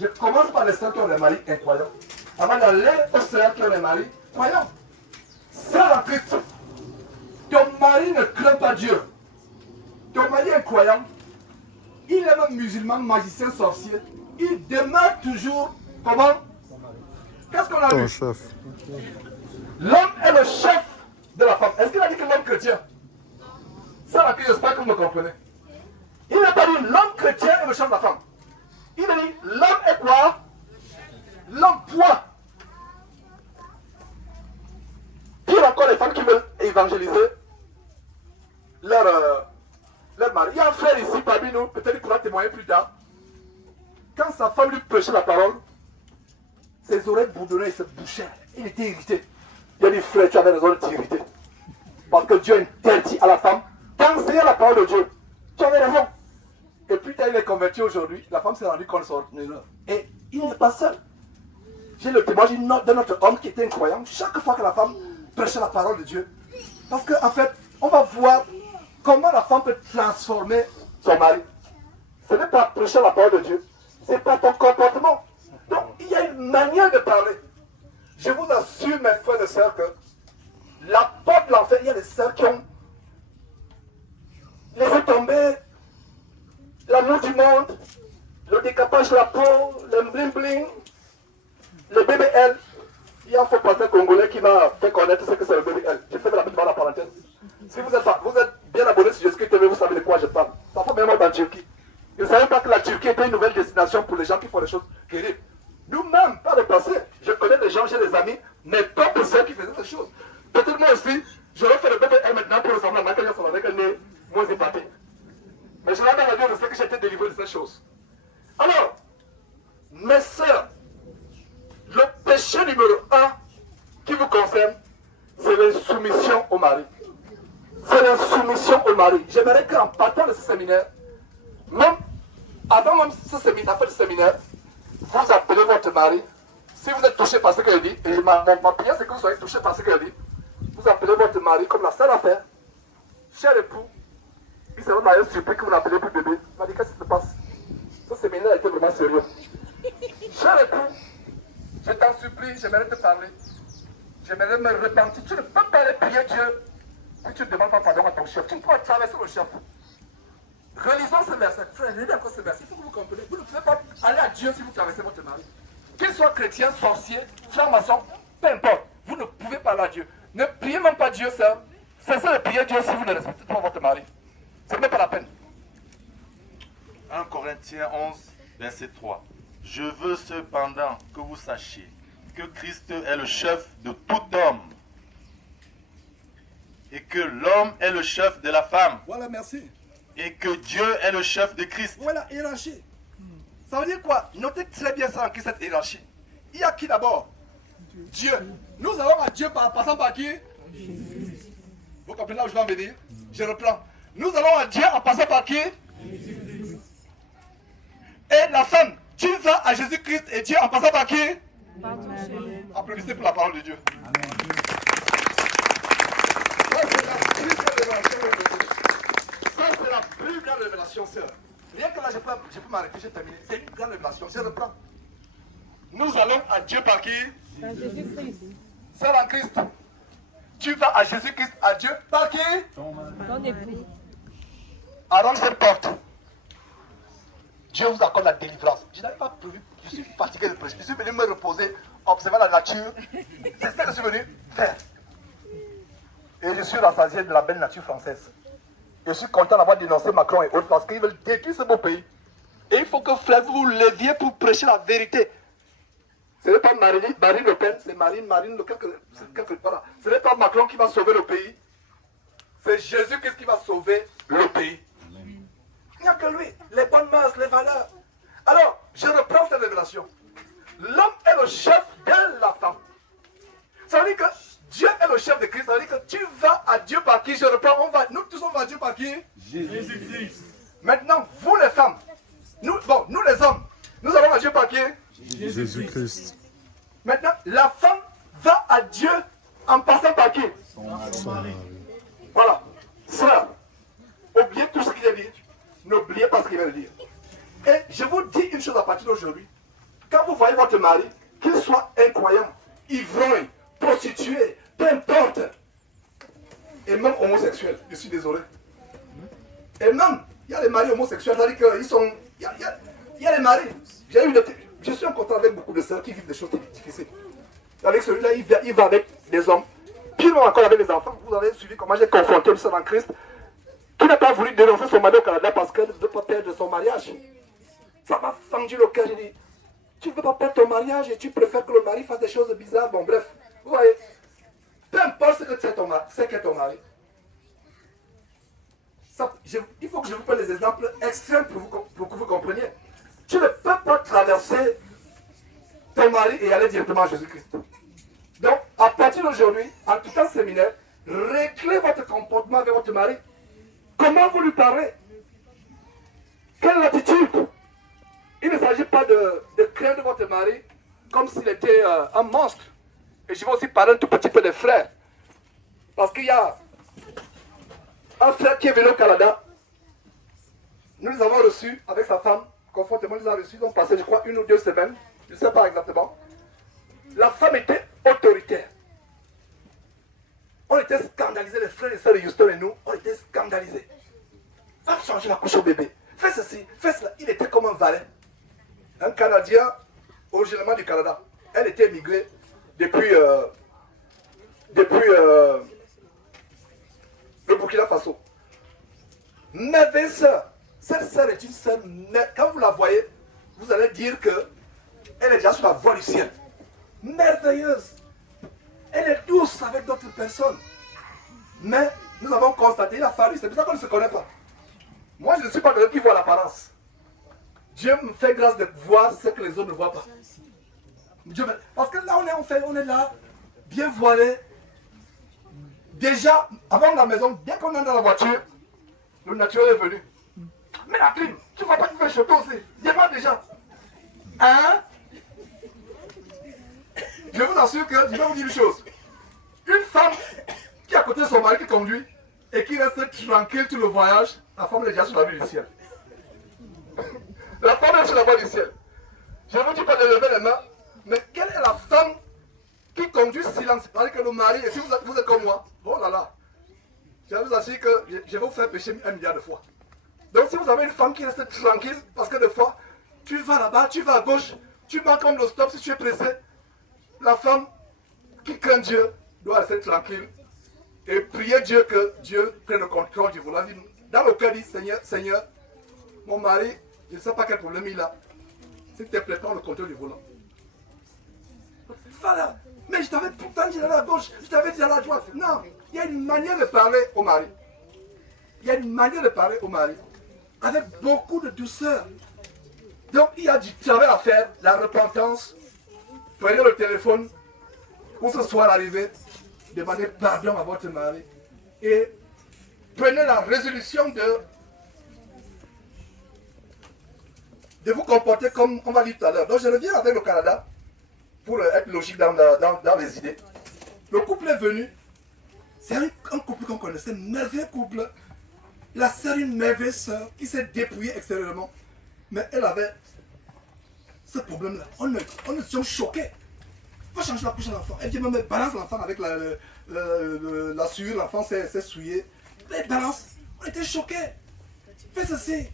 Je commence par les sœurs qui ont des maris incroyants. Avant d'aller aux sœurs qui ont des maris croyants. Sœur en Christ, ton mari ne craint pas Dieu. Ton mari est incroyant. Il est même musulman, magicien, sorcier. Il demeure toujours, comment? Qu'est-ce qu'on a ton vu? chef. L'homme est le chef de la femme. Est-ce qu'il a dit que l'homme chrétien? Ça, là, j'espère que vous me comprenez. Il n'a pas dit l'homme chrétien est le chef de la femme. Il a dit l'homme est quoi? L'homme point. Pire encore, les femmes qui veulent évangéliser leur mari. Il y a un frère ici parmi nous, peut-être qu'il pourra témoigner plus tard. Quand sa femme lui prêchait la parole, ses oreilles bourdonnaient, il se bouchait. Il était irrité. Il a dit, frère, tu avais raison de t'irriter. Parce que Dieu interdit à la femme d'enseigner la parole de Dieu. Tu avais raison. Et puis, il est converti aujourd'hui. La femme s'est rendue compte de son erreur. Et il n'est pas seul. J'ai le témoignage de notre homme qui était incroyant. Chaque fois que la femme prêchait la parole de Dieu. Parce qu'en fait, on va voir comment la femme peut transformer son mari. Ce n'est pas prêcher la parole de Dieu. Ce n'est pas ton comportement. Donc, il y a une manière de parler. Je vous assure, mes frères et sœurs, que la porte de l'enfer, il y a des sœurs qui ont laissé tomber l'amour du monde, le décapage de la peau, le bling-bling, le BBL. Il y a un faux pasteur congolais qui m'a fait connaître ce que c'est le BBL. Je fais de la petite la parenthèse. Si vous êtes bien abonné sur Jésus TV, vous savez de quoi je parle. Ça fait même en Turquie. Ils ne savaient pas que la Turquie était une nouvelle destination pour les gens qui font des choses terribles. Nous-mêmes, par le passé, je connais des gens, j'ai des amis, mais pas pour ceux qui faisaient ces choses. Peut-être moi aussi, j'aurais fait le BBL maintenant pour ressembler à Michael Jackson avec un nez moins épaté. Mais je l'ai dans la vie, je sais que j'ai été délivré de ces choses. Alors, mes sœurs, le péché numéro 1 qui vous concerne, c'est l'insoumission au mari. C'est l'insoumission au mari. J'aimerais qu'en partant de ce séminaire, même avant même ce séminaire, après le séminaire, vous appelez votre mari. Si vous êtes touché par ce qu'elle dit, et ma prière c'est que vous soyez touché par ce qu'elle dit, vous appelez votre mari comme la seule affaire. Cher époux, il s'est vraiment surpris que vous n'appelez plus bébé. Il m'a dit, qu'est-ce qui se passe? Ce séminaire était vraiment sérieux. Cher époux, je t'en supplie, j'aimerais te parler. J'aimerais me repentir. Tu ne peux pas aller prier Dieu si tu ne demandes pas pardon à ton chef. Tu ne peux pas traverser le chef. Relisons ce verset. Frère, lisez encore ce verset. Il faut que vous compreniez. Vous ne pouvez pas aller à Dieu si vous traversez votre mari. Qu'il soit chrétien, sorcier, franc-maçon, peu importe. Vous ne pouvez pas aller à Dieu. Ne priez même pas Dieu, sœur. Cessez de prier Dieu si vous ne respectez pas votre mari. Ce n'est pas la peine. 1 Corinthiens 11, verset 3. Je veux cependant que vous sachiez que Christ est le chef de tout homme. Et que l'homme est le chef de la femme. Voilà, merci. Et que Dieu est le chef de Christ. Voilà, hiérarchie. Ça veut dire quoi? Notez très bien ça en qui cette hiérarchie. Il y a qui d'abord? Dieu. Nous allons à Dieu par passant par qui? Vous comprenez là où je vais en venir? Je reprends. Nous allons à Dieu en passant par qui? Et la femme, tu vas à Jésus-Christ et Dieu en passant par qui? Applaudissez pour la parole de Dieu. Ça, c'est la plus grande révélation, sœur. Rien que là, je peux m'arrêter, j'ai terminé. C'est une grande révélation. Je reprends. Nous allons à Dieu par qui? Par Jésus-Christ. Sœur en Christ. Tu vas à Jésus-Christ, à Dieu par qui? Ton époux. Arrange cette porte. Dieu vous accorde la délivrance. Je n'avais pas prévu. Je suis fatigué de prêcher. Je suis venu me reposer, observer la nature. C'est ça que je suis venu faire. Et je suis rassasié de la belle nature française. Je suis content d'avoir dénoncé Macron et autres parce qu'ils veulent détruire ce beau pays. Et il faut que frère, vous leviez pour prêcher la vérité. Ce n'est pas Marine Le Pen, c'est Marine, voilà. Ce n'est pas Macron qui va sauver le pays. C'est Jésus-Christ qui va sauver le pays. Il n'y a que lui, les bonnes mœurs, les valeurs. Alors, je reprends cette révélation. L'homme est le chef de la femme. Ça veut dire que Dieu est le chef de Christ. Ça veut dire que tu vas à Dieu par qui? Je reprends, nous tous on va à Dieu par qui? Jésus-Christ. Maintenant, vous les femmes, nous les hommes, nous allons à Dieu par qui? Jésus-Christ. Maintenant, la femme va à Dieu en passant par qui? Son mari. Voilà. Sœur, oubliez tout ce qu'il a dit. N'oubliez pas ce qu'il vient de dire. Et je vous dis une chose à partir d'aujourd'hui. Quand vous voyez votre mari, qu'il soit incroyant, ivrogne, prostitué, peu importe, et même homosexuel, je suis désolé. Et même, il y a les maris homosexuels, c'est-à-dire qu'ils sont... Il y a les maris. Je suis en contact avec beaucoup de sœurs qui vivent des choses difficiles. Avec celui-là, il va avec des hommes. Pire encore avec les enfants. Vous avez suivi comment j'ai confronté une sœur en Christ qui n'a pas voulu dénoncer son mari au Canada parce qu'elle ne veut pas perdre son mariage. Ça m'a fendu le cœur. J'ai dit, tu ne veux pas perdre ton mariage et tu préfères que le mari fasse des choses bizarres. Bon, bref. Vous voyez, peu importe ce que c'est ton mari. Il faut que je vous prenne des exemples extrêmes pour que vous compreniez. Tu ne peux pas traverser ton mari et aller directement à Jésus-Christ. Donc, à partir d'aujourd'hui, en tout temps séminaire, réglez votre comportement avec votre mari. Comment vous lui parlez? Quelle attitude? Il ne s'agit pas de craindre votre mari comme s'il était un monstre. Et je vais aussi parler un tout petit peu des frères. Parce qu'il y a un frère qui est venu au Canada. Nous les avons reçus avec sa femme. Confortablement, nous les avons reçus. Ils ont passé, je crois, 1 ou 2 semaines. Je ne sais pas exactement. La femme était autoritaire. On était scandalisés, les frères et sœurs de Houston et nous, on était scandalisés. Va changer la couche au bébé. Fais ceci, fais cela. Il était comme un valet. Un Canadien, originairement du Canada. Elle était émigrée depuis le Burkina Faso. Merveilleuse sœur. Cette sœur est une sœur, quand vous la voyez, vous allez dire que elle est déjà sur la voie du ciel. Merveilleuse. Elle est douce avec d'autres personnes. Mais nous avons constaté, il a fallu, c'est pour ça qu'on ne se connaît pas. Moi, je ne suis pas de ceux qui voient l'apparence. Dieu me fait grâce de voir ce que les autres ne voient pas. Parce que là, on est là, bien voilé. Déjà, avant la maison, dès qu'on est dans la voiture, le naturel est venu. Mais la clim, tu ne vois pas qu'il fait chaud aussi. Dis-moi déjà. Hein? Je vous assure que je vais vous dire une chose. Une femme qui est à côté de son mari qui conduit et qui reste tranquille tout le voyage, la femme est déjà sur la voie du ciel. La femme est sur la voie du ciel. Je ne vous dis pas de lever les mains, mais quelle est la femme qui conduit silence? C'est-à-dire que le mari, et si vous êtes comme moi, oh là là, je vous assure que je vais vous faire pécher 1 milliard de fois. Donc si vous avez une femme qui reste tranquille, parce que des fois, tu vas là-bas, tu vas à gauche, tu marques comme le stop si tu es pressé. La femme qui craint Dieu doit rester tranquille et prier Dieu que Dieu prenne le contrôle du volant. Dans le cœur, dit Seigneur, mon mari, je ne sais pas quel problème il a. S'il te plaît, prends le contrôle du volant. Voilà. Mais je t'avais pourtant dit d'aller à gauche, je t'avais dit d'aller à droite. Non, Il y a une manière de parler au mari. Il y a une manière de parler au mari avec beaucoup de douceur. Donc il y a du travail à faire, la repentance. Prenez le téléphone pour ce soir arrivé, demandez pardon à votre mari et prenez la résolution de vous comporter comme on va dire tout à l'heure. Donc je reviens avec le Canada pour être logique dans les idées. Le couple est venu, c'est un couple qu'on connaissait, un merveilleux couple. La sœur, une merveilleuse sœur qui s'est dépouillée extérieurement, mais elle avait ce problème-là. On était choqués. Il faut changer la couche à l'enfant. Elle dit même balance l'enfant avec la sueur, l'enfant s'est souillé. Elle balance. On était choqués. Fais ceci.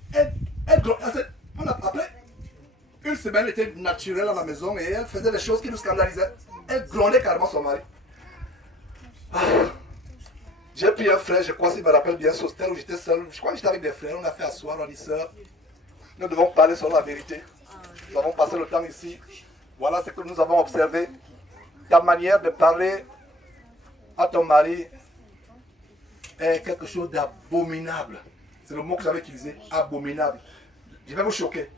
Après, une semaine, elle était naturelle à la maison et elle faisait des choses qui nous scandalisaient. Elle grondait carrément son mari. J'ai pris un frère, je crois qu'il me rappelle bien, sur terre où j'étais seul. Je crois que j'étais avec des frères, on a fait asseoir, on a dit sœur, nous devons parler sur la vérité. Nous avons passé le temps ici. Voilà ce que nous avons observé. Ta manière de parler à ton mari est quelque chose d'abominable. C'est le mot que j'avais utilisé, abominable. Je vais vous choquer.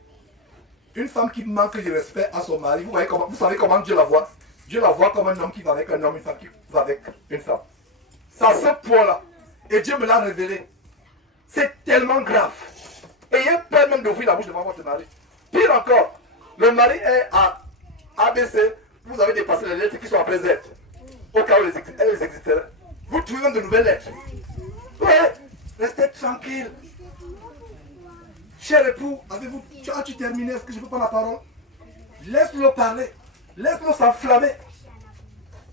Une femme qui manque de respect à son mari, vous savez comment Dieu la voit? Dieu la voit comme un homme qui va avec un homme, une femme qui va avec une femme. C'est à ce point-là. Et Dieu me l'a révélé. C'est tellement grave. Ayez peur même d'ouvrir la bouche devant votre mari. Pire encore, le mari est à ABC, vous avez dépassé les lettres qui sont après Z. Au cas où elles existeraient. Vous trouvez même de nouvelles lettres. Ouais, restez tranquille. Cher époux, as-tu terminé? Est-ce que je peux prendre la parole? Laisse-le parler. Laisse-le s'enflammer.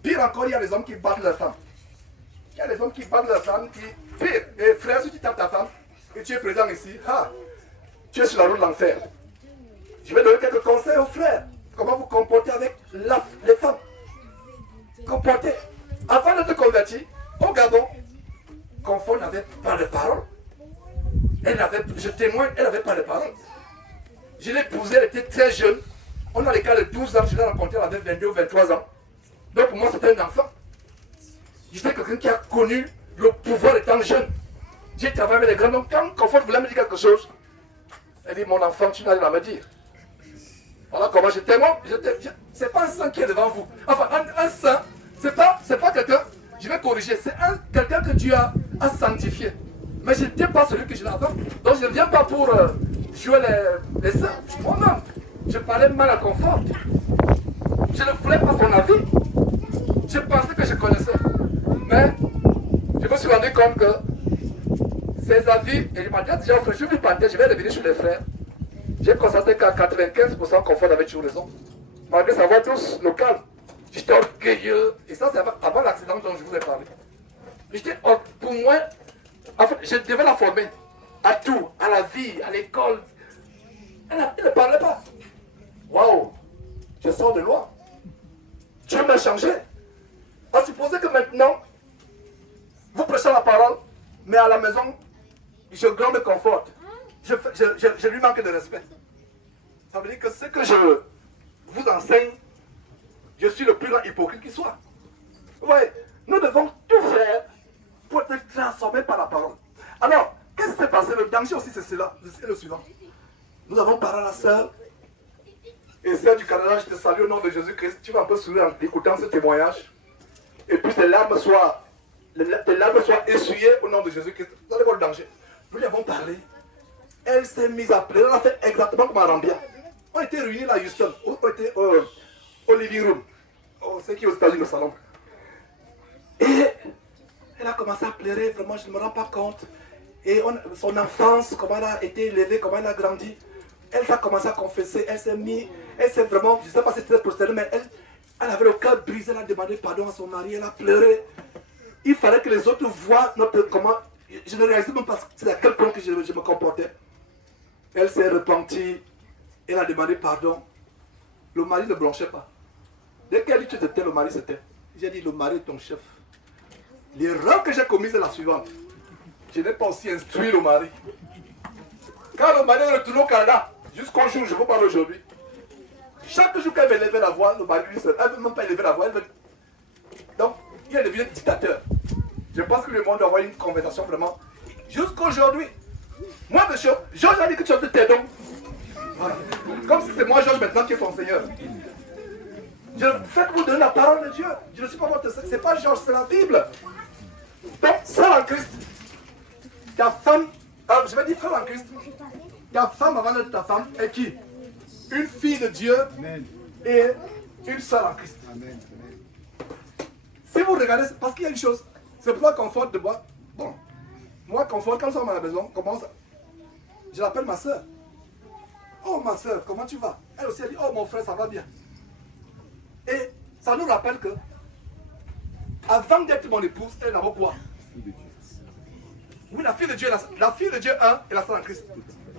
Pire encore, il y a les hommes qui battent leurs femmes. Il y a les hommes qui battent leurs femmes, pire. Et frère, si tu tapes ta femme, et tu es présent ici, tu es sur la route de l'enfer. Je vais donner quelques conseils aux frères. Comment vous comportez avec les femmes. Comportez. Avant de te convertir, au Gabon, Confort n'avait pas de parole. Je témoigne, elle n'avait pas de parole. Je l'ai épousée, elle était très jeune. On a les cas de 12 ans, je l'ai rencontrée, elle avait 22 ou 23 ans. Donc pour moi, c'était un enfant. J'étais quelqu'un qui a connu le pouvoir étant jeune. J'ai travaillé avec les grands. Donc quand Confort voulait me dire quelque chose, elle dit, mon enfant, tu n'as rien à me dire. Voilà comment je témoigne. C'est pas un saint qui est devant vous. Enfin, un saint, c'est pas quelqu'un, je vais corriger, c'est quelqu'un que Dieu a sanctifié. Mais je n'étais pas celui que je l'avais. Donc je ne viens pas pour jouer les saints. Moi-même, je parlais mal à Confort. Je ne voulais pas son avis. Je pensais que je connaissais. Mais je me suis rendu compte que ses avis, et il m'a dit, je vais partir, je vais revenir sur les frères. J'ai constaté qu'à 95%, Confort avait toujours raison. Malgré sa voix tous locale. J'étais orgueilleux. Et ça, c'est avant l'accident dont je vous ai parlé. Pour moi, en fait, je devais la former. À tout, à la vie, à l'école. Elle ne parlait pas. Waouh! Je sors de loin. Dieu m'a changé. À supposer que maintenant, vous prêchez la parole, mais à la maison, je gronde Confort. Je lui manque de respect. Ça veut dire que ce que je vous enseigne, je suis le plus grand hypocrite qui soit. Oui, nous devons tout faire pour être transformés par la parole. Alors, qu'est-ce qui s'est passé? Le danger aussi, c'est cela. C'est le suivant. Nous avons parlé à la sœur. Et sœur du Canada, je te salue au nom de Jésus-Christ. Tu vas un peu sourire en écoutant ce témoignage. Et puis tes larmes soient essuyées au nom de Jésus-Christ. Vous allez voir le danger. Nous lui avons parlé. Elle s'est mise à pleurer. Elle a fait exactement comme Arambia. On était réunis là à Houston. On était au living room. C'est qui aux États-Unis le salon. Et elle a commencé à pleurer. Vraiment, je ne me rends pas compte. Et son enfance, comment elle a été élevée, comment elle a grandi. Elle a commencé à confesser. Elle s'est vraiment, je ne sais pas si c'est très prosternée, mais elle avait le cœur brisé. Elle a demandé pardon à son mari. Elle a pleuré. Il fallait que les autres voient comment. Je ne réalisais même pas à quel point que je me comportais. Elle s'est repentie. Elle a demandé pardon. Le mari ne blanchait pas. Dès qu'elle dit tu te tais, le mari se tait. J'ai dit le mari est ton chef. L'erreur que j'ai commise est la suivante. Je n'ai pas aussi instruit le mari. Quand le mari est retourné au Canada, jusqu'au jour où je vous parle aujourd'hui, chaque jour qu'elle élevait la voix, le mari lui seul, elle ne veut même pas élever la voix. Donc, il est devenu dictateur. Je pense que le monde doit avoir une conversation vraiment. Jusqu'aujourd'hui, moi, monsieur, Georges a dit que tu as de tes dons. Voilà. Comme si c'est moi, Georges, maintenant qui est son Seigneur. Faites-vous donner la parole de Dieu. Je ne suis pas votre Seigneur. C'est pas Georges, c'est la Bible. Donc, ça en Christ. Ta femme, je vais dire frère en Christ. Ta femme avant d'être ta femme est qui? Une fille de Dieu et une sœur en Christ. Si vous regardez, parce qu'il y a une chose, c'est pour la confort de bois. Bon, moi, confort, quand nous sommes à la maison, comment ça? Je l'appelle ma sœur. Oh ma sœur, comment tu vas? Elle aussi, elle dit, oh mon frère, ça va bien. Et ça nous rappelle que, avant d'être mon épouse, elle n'a pas quoi? Oui, la fille de Dieu, la fille de Dieu 1 et la sœur en Christ.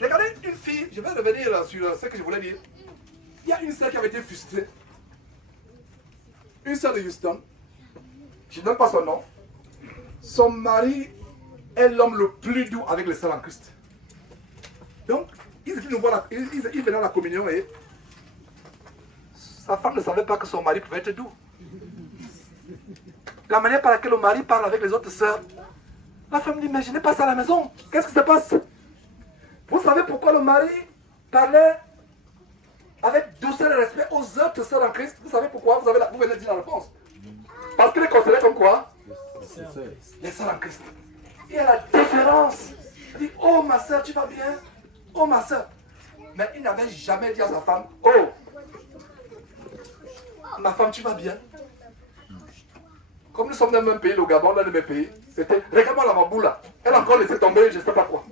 Regardez une fille, je vais revenir sur ce que je voulais dire. Il y a une sœur qui avait été frustrée. Une sœur de Houston. Je ne donne pas son nom. Son mari est l'homme le plus doux avec les sœurs en Christ. Donc, il venait à la communion et sa femme ne savait pas que son mari pouvait être doux. La manière par laquelle le mari parle avec les autres sœurs, la femme dit, mais je n'ai pas ça à la maison. Qu'est-ce qui se passe? Vous savez pourquoi le mari parlait avec douceur et respect aux autres sœurs en Christ? Vous savez pourquoi? Vous venez de dire la réponse. Parce qu'il est considéré comme quoi? Les sœurs en Christ. Il y a la différence. Il dit, oh ma sœur, tu vas bien? Oh ma sœur. Mais il n'avait jamais dit à sa femme, oh, ma femme, tu vas bien? Comme nous sommes dans le même pays, le Gabon, dans le même pays, c'était, regarde-moi la maboule là. Elle a encore laissé tomber, je ne sais pas quoi.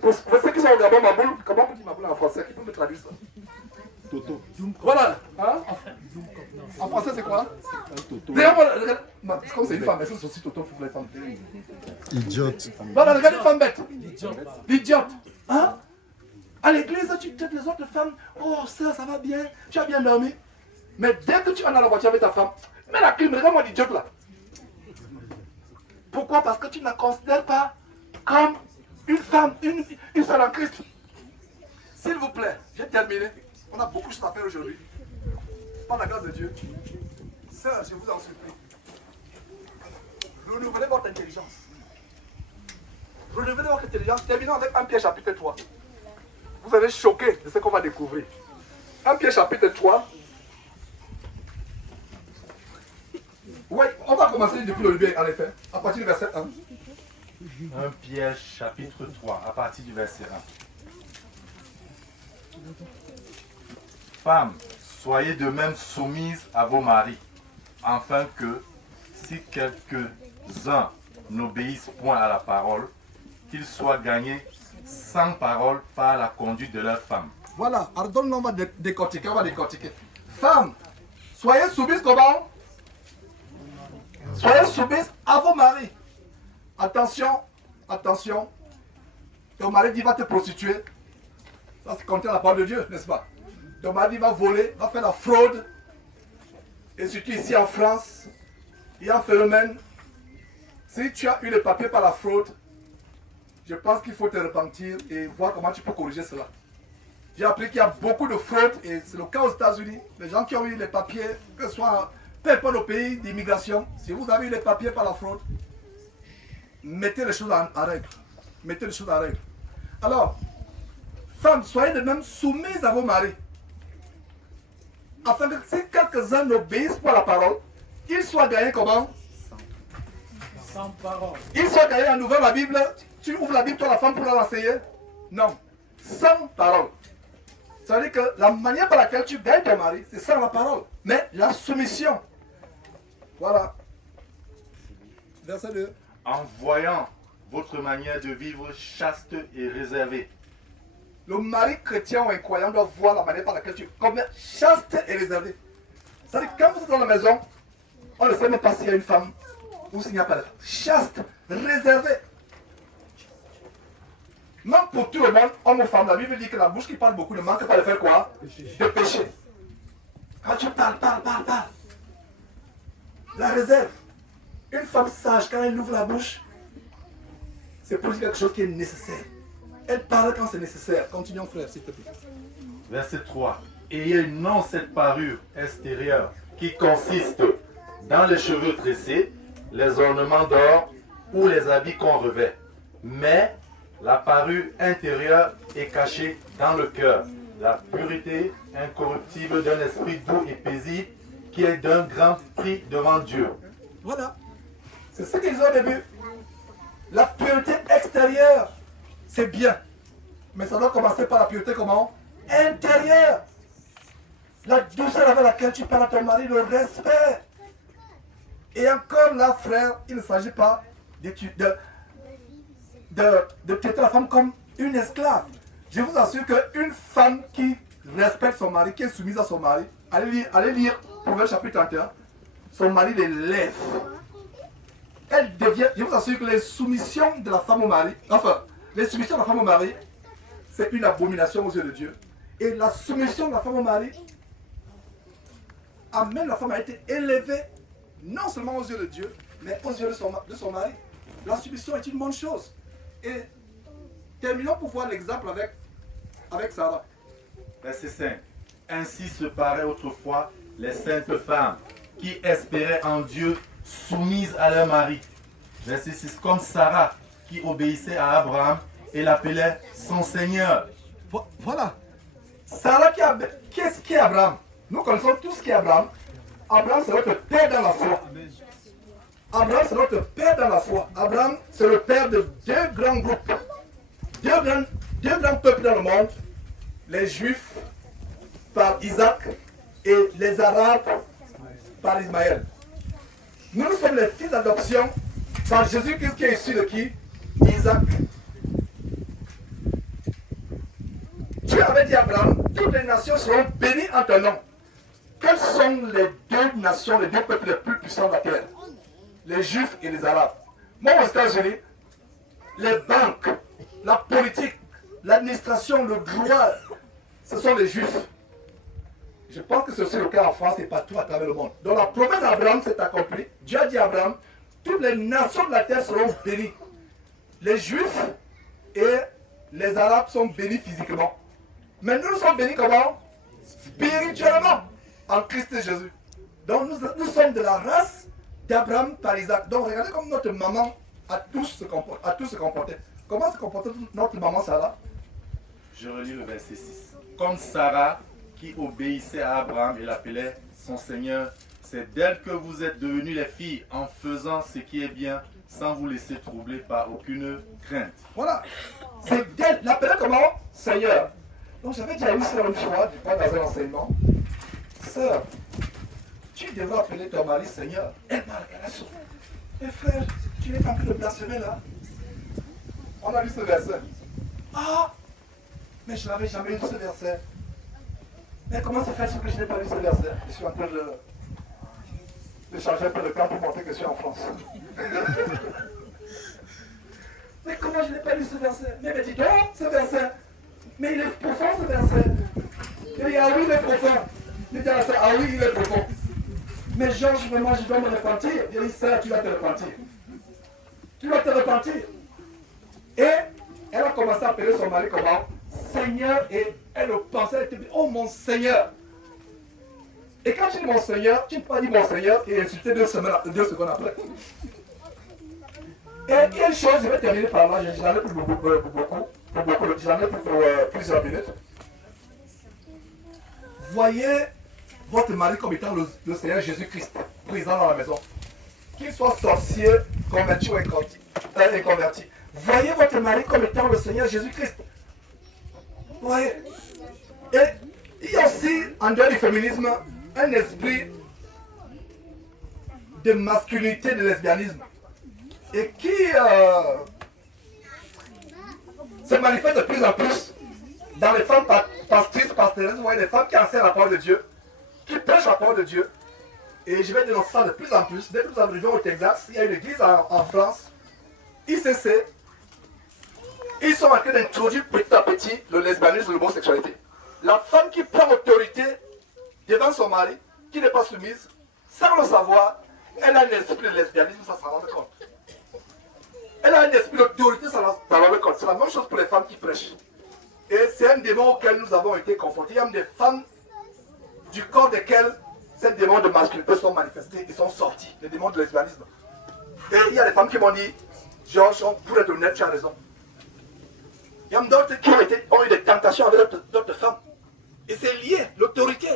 Pour ceux qui sont au Gabon, maboule, comment on dit maboule en français? Qui peut me traduire ça? Toto. Voilà. Hein? En français, c'est quoi? Regarde, comme c'est une femme, mais c'est aussi Toto pour les femmes. Idiote. Voilà, regarde une femme bête. L'idiote. Hein? À l'église, tu traites les autres femmes. Oh, ça va bien. Tu as bien dormi. Mais dès que tu vas dans la voiture avec ta femme, mets la clim, regarde-moi l'idiote là. Pourquoi? Parce que tu ne la considères pas comme une femme, une seule en Christ. S'il vous plaît, j'ai terminé. On a beaucoup de choses à faire aujourd'hui. Par la grâce de Dieu. Sœur, je vous en supplie. Renouvelez votre intelligence. Renouvelez votre intelligence. Terminons avec 1 Pierre chapitre 3. Vous allez choquer de ce qu'on va découvrir. 1 Pierre chapitre 3. Oui, on va commencer depuis le début en effet. À partir du verset 1. 1 Pierre chapitre 3, à partir du verset 1. Femmes, soyez de même soumises à vos maris, afin que, si quelques-uns n'obéissent point à la parole, qu'ils soient gagnés sans parole par la conduite de leurs femmes. Voilà, alors on va décortiquer, Femmes, soyez soumises comment? Soyez soumises à vos maris. Attention, attention. Ton mari dit va te prostituer. Ça c'est contre la parole de Dieu, n'est-ce pas? Ton mari va voler, va faire la fraude. Et surtout ici en France, il y a un phénomène. Si tu as eu les papiers par la fraude, je pense qu'il faut te repentir et voir comment tu peux corriger cela. J'ai appris qu'il y a beaucoup de fraude et c'est le cas aux États-Unis. Les gens qui ont eu les papiers, que ce soit peu importe le pays d'immigration, si vous avez eu les papiers par la fraude, mettez les choses en règle. Mettez les choses en règle. Alors, femmes, soyez de même soumises à vos maris. Afin que si quelques-uns n'obéissent pas à la parole, ils soient gagnés comment? Sans parole. Ils soient gagnés en ouvrant la Bible. Tu ouvres la Bible, toi la femme, pour l'enseigner? Non. Sans parole. Ça veut dire que la manière par laquelle tu gagnes ton mari, c'est sans la parole. Mais la soumission. Voilà. Verset 2. En voyant votre manière de vivre chaste et réservée. Le mari chrétien ou un croyant doit voir la manière par laquelle tu es comme chaste et réservé. C'est-à-dire que quand vous êtes dans la maison, on ne sait même pas s'il y a une femme ou s'il n'y a pas de femme. Chaste, réservé. Même pour tout le monde, homme ou femme, la Bible dit que la bouche qui parle beaucoup ne manque pas de faire quoi? De pécher. Quand tu parles. La réserve. Une femme sage, quand elle ouvre la bouche, c'est pour dire quelque chose qui est nécessaire. Elle parle quand c'est nécessaire. Continuons, frère, s'il te plaît. Verset 3. Ayez non cette parure extérieure qui consiste dans les cheveux tressés, les ornements d'or ou les habits qu'on revêt, mais la parure intérieure est cachée dans le cœur. La pureté incorruptible d'un esprit doux et paisible qui est d'un grand prix devant Dieu. Voilà. C'est ce qu'ils ont au début. La pureté extérieure, c'est bien. Mais ça doit commencer par la pureté comment? Intérieure. La douceur avec laquelle tu parles à ton mari, le respect. Et encore là, frère, il ne s'agit pas de traiter la femme comme une esclave. Je vous assure qu'une femme qui respecte son mari, qui est soumise à son mari, allez lire Proverbe chapitre 31, son mari l'élève. Elle devient, je vous assure que les soumissions de la femme au mari, les soumissions de la femme au mari, c'est une abomination aux yeux de Dieu. Et la soumission de la femme au mari amène la femme à être élevée, non seulement aux yeux de Dieu, mais aux yeux de son mari. La soumission est une bonne chose. Et terminons pour voir l'exemple avec Sarah. Verset 5. Ainsi se paraient autrefois les saintes femmes qui espéraient en Dieu, soumises à leur mari. Verset 6. Comme Sarah qui obéissait à Abraham et l'appelait son Seigneur. Voilà. Sarah qu'est-ce qui est Abraham? Nous connaissons tous ce qui est Abraham. Abraham, c'est notre père dans la foi. Abraham, c'est notre père dans la foi. Abraham, c'est le père de deux grands groupes. Deux grands peuples dans le monde. Les Juifs par Isaac et les Arabes par Ismaël. Nous sommes les fils d'adoption par Jésus-Christ qui est issu de qui? Isaac. Dieu avait dit à Abraham, toutes les nations seront bénies en ton nom. Quelles sont les deux nations, les deux peuples les plus puissants de la terre? Les Juifs et les Arabes. Moi, aux États-Unis, les banques, la politique, l'administration, le droit, ce sont les Juifs. Je pense que c'est aussi le cas en France et partout à travers le monde. Donc la promesse d'Abraham s'est accomplie. Dieu a dit à Abraham, toutes les nations de la terre seront bénies. Les Juifs et les Arabes sont bénis physiquement. Mais nous sommes bénis comment? Spirituellement, en Christ Jésus. Donc nous sommes de la race d'Abraham par Isaac. Donc regardez comme notre maman a tous se comporté. Comment se comportait notre maman Sarah? Je relis le verset 6. Comme Sarah qui obéissait à Abraham et l'appelait son Seigneur, c'est d'elle que vous êtes devenues les filles en faisant ce qui est bien sans vous laisser troubler par aucune crainte. Voilà. C'est d'elle. L'appelait comment? Seigneur. Donc j'avais déjà eu ça une fois, dans un enseignement. Sœur, tu devrais appeler ton mari Seigneur. Elle m'a regardé sur. Eh frère, tu n'es pas en train de blasphémer là? On a lu ce verset. Ah, mais je n'avais jamais lu ce verset. Mais comment se fait-il que je n'ai pas lu ce verset? Je suis en train de changer un peu de camp pour montrer que je suis en France. Mais comment je n'ai pas lu ce verset? Mais dis donc, ce verset. Mais il est profond ce verset. Il dit, ah oui, il est profond. Il dit à la sœur, ah oui, il est profond. Mais Georges, vraiment, je dois me repentir. Il dit, sœur, tu vas te repentir. Tu vas te repentir. Et elle a commencé à appeler son mari comment? Seigneur. Et elle le pensait, elle était dit, oh mon Seigneur. Et quand tu dis mon Seigneur, tu ne peux pas dire mon Seigneur et insulter 2 secondes après. Et il y a une chose, je vais terminer par là, je n'en ai plus beaucoup, j'en ai pour plusieurs minutes. Voyez votre mari comme étant le Seigneur Jésus-Christ, présent dans la maison. Qu'il soit sorcier, converti ou inconverti. Voyez votre mari comme étant le Seigneur Jésus-Christ. Voyez. Et il y a aussi, en dehors du féminisme, un esprit de masculinité, de lesbianisme. Et qui se manifeste de plus en plus dans les femmes pastrices, pastorales, vous voyez, les femmes qui enseignent la parole de Dieu, qui prêchent la parole de Dieu. Et je vais dénoncer ça de plus en plus. Dès que nous arrivons au Texas, il y a une église en France, ICC. Ils sont en train d'introduire petit à petit le lesbianisme et l'homosexualité. La femme qui prend autorité devant son mari, qui n'est pas soumise, sans le savoir, elle a un esprit de lesbianisme, ça s'en rend compte. Elle a un esprit d'autorité, ça s'en rend compte. C'est la même chose pour les femmes qui prêchent. Et c'est un démon auquel nous avons été confrontés. Il y a même des femmes du corps desquelles ces démons de masculinité sont manifestés et sont sortis, les démons de lesbianisme. Et il y a des femmes qui m'ont dit, Georges, pour être honnête, tu as raison. Il y a d'autres qui ont eu des tentations avec d'autres femmes. Et c'est lié, l'autorité.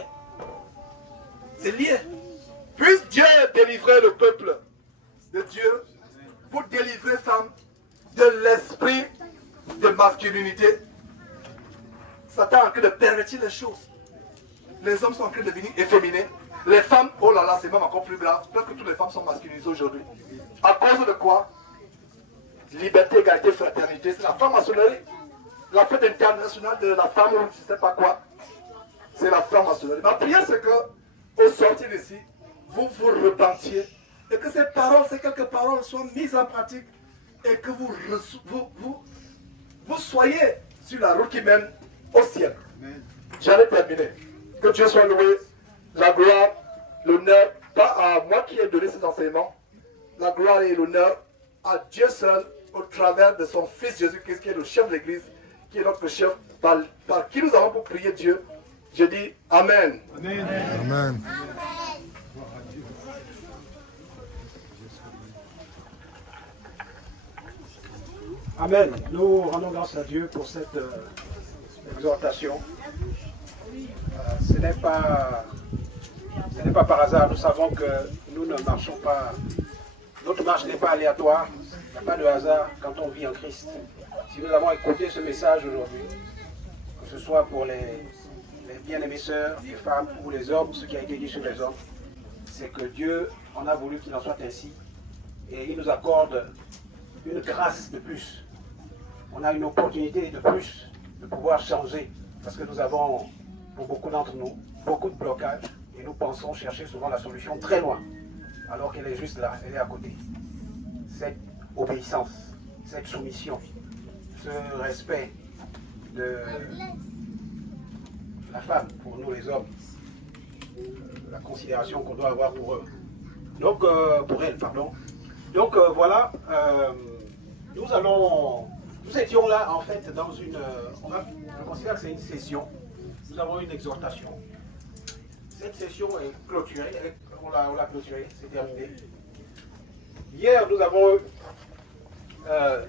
C'est lié. Puisse Dieu délivrer le peuple de Dieu pour délivrer femmes de l'esprit de masculinité. Satan est en train de pervertir les choses. Les hommes sont en train de devenir efféminés. Les femmes, oh là là, c'est même encore plus grave. Presque toutes les femmes sont masculinisées aujourd'hui. À cause de quoi? Liberté, égalité, fraternité. C'est la franc-maçonnerie. La fête internationale de la femme, je ne sais pas quoi. C'est la franc-maçonnerie. Ma prière, c'est que, au sortir d'ici, vous vous repentiez et que ces paroles, ces quelques paroles soient mises en pratique et que vous soyez sur la route qui mène au ciel. J'allais terminer. Que Dieu soit loué, la gloire, l'honneur, pas à moi qui ai donné ces enseignements, la gloire et l'honneur à Dieu seul au travers de son Fils Jésus-Christ qui est le chef de l'Église, qui est notre chef, par qui nous avons pour prier Dieu. Je dis Amen. Amen. Amen. Amen. Nous rendons grâce à Dieu pour cette exhortation. Ce n'est pas par hasard. Nous savons que nous ne marchons pas. Notre marche n'est pas aléatoire. Il n'y a pas de hasard quand on vit en Christ. Si nous avons écouté ce message aujourd'hui, que ce soit pour les bien-aimées sœurs, les femmes ou les hommes, ce qui a été dit sur les hommes, c'est que Dieu en a voulu qu'il en soit ainsi. Et il nous accorde une grâce de plus. On a une opportunité de plus de pouvoir changer. Parce que nous avons, pour beaucoup d'entre nous, beaucoup de blocages. Et nous pensons chercher souvent la solution très loin. Alors qu'elle est juste là, elle est à côté. Cette obéissance, cette soumission, ce respect de la femme pour nous les hommes, la considération qu'on doit avoir pour eux. Donc, pour elle, pardon. Donc voilà, nous étions là en fait dans une, je considère que c'est une session. Nous avons une exhortation. Cette session est clôturée, on l'a clôturée, c'est terminé. Hier, nous avons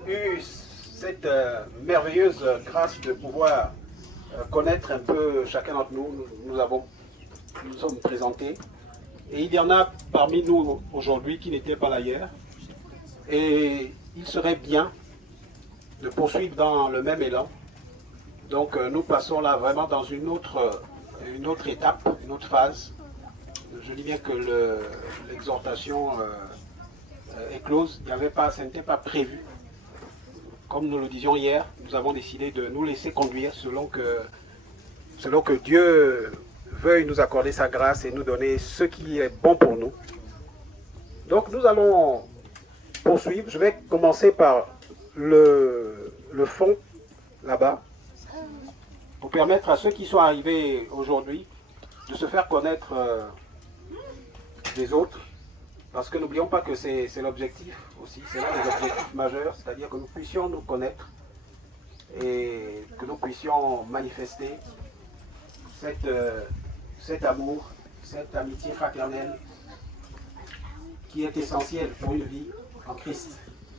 eu cette merveilleuse grâce de pouvoir connaître un peu chacun d'entre nous. Nous sommes présentés. Et il y en a parmi nous aujourd'hui qui n'étaient pas là hier. Et il serait bien de poursuivre dans le même élan. Donc nous passons là vraiment dans une autre étape, une autre phase. Je dis bien que l'exhortation est close. Ça n'était pas prévu. Comme nous le disions hier, nous avons décidé de nous laisser conduire selon que Dieu veuille nous accorder sa grâce et nous donner ce qui est bon pour nous. Donc nous allons poursuivre. Je vais commencer par le fond, là-bas, pour permettre à ceux qui sont arrivés aujourd'hui de se faire connaître des autres. Parce que n'oublions pas que c'est l'objectif aussi, c'est l'un des objectifs majeurs, c'est-à-dire que nous puissions nous connaître et que nous puissions manifester cet amour, cette amitié fraternelle qui est essentielle pour une vie en Christ.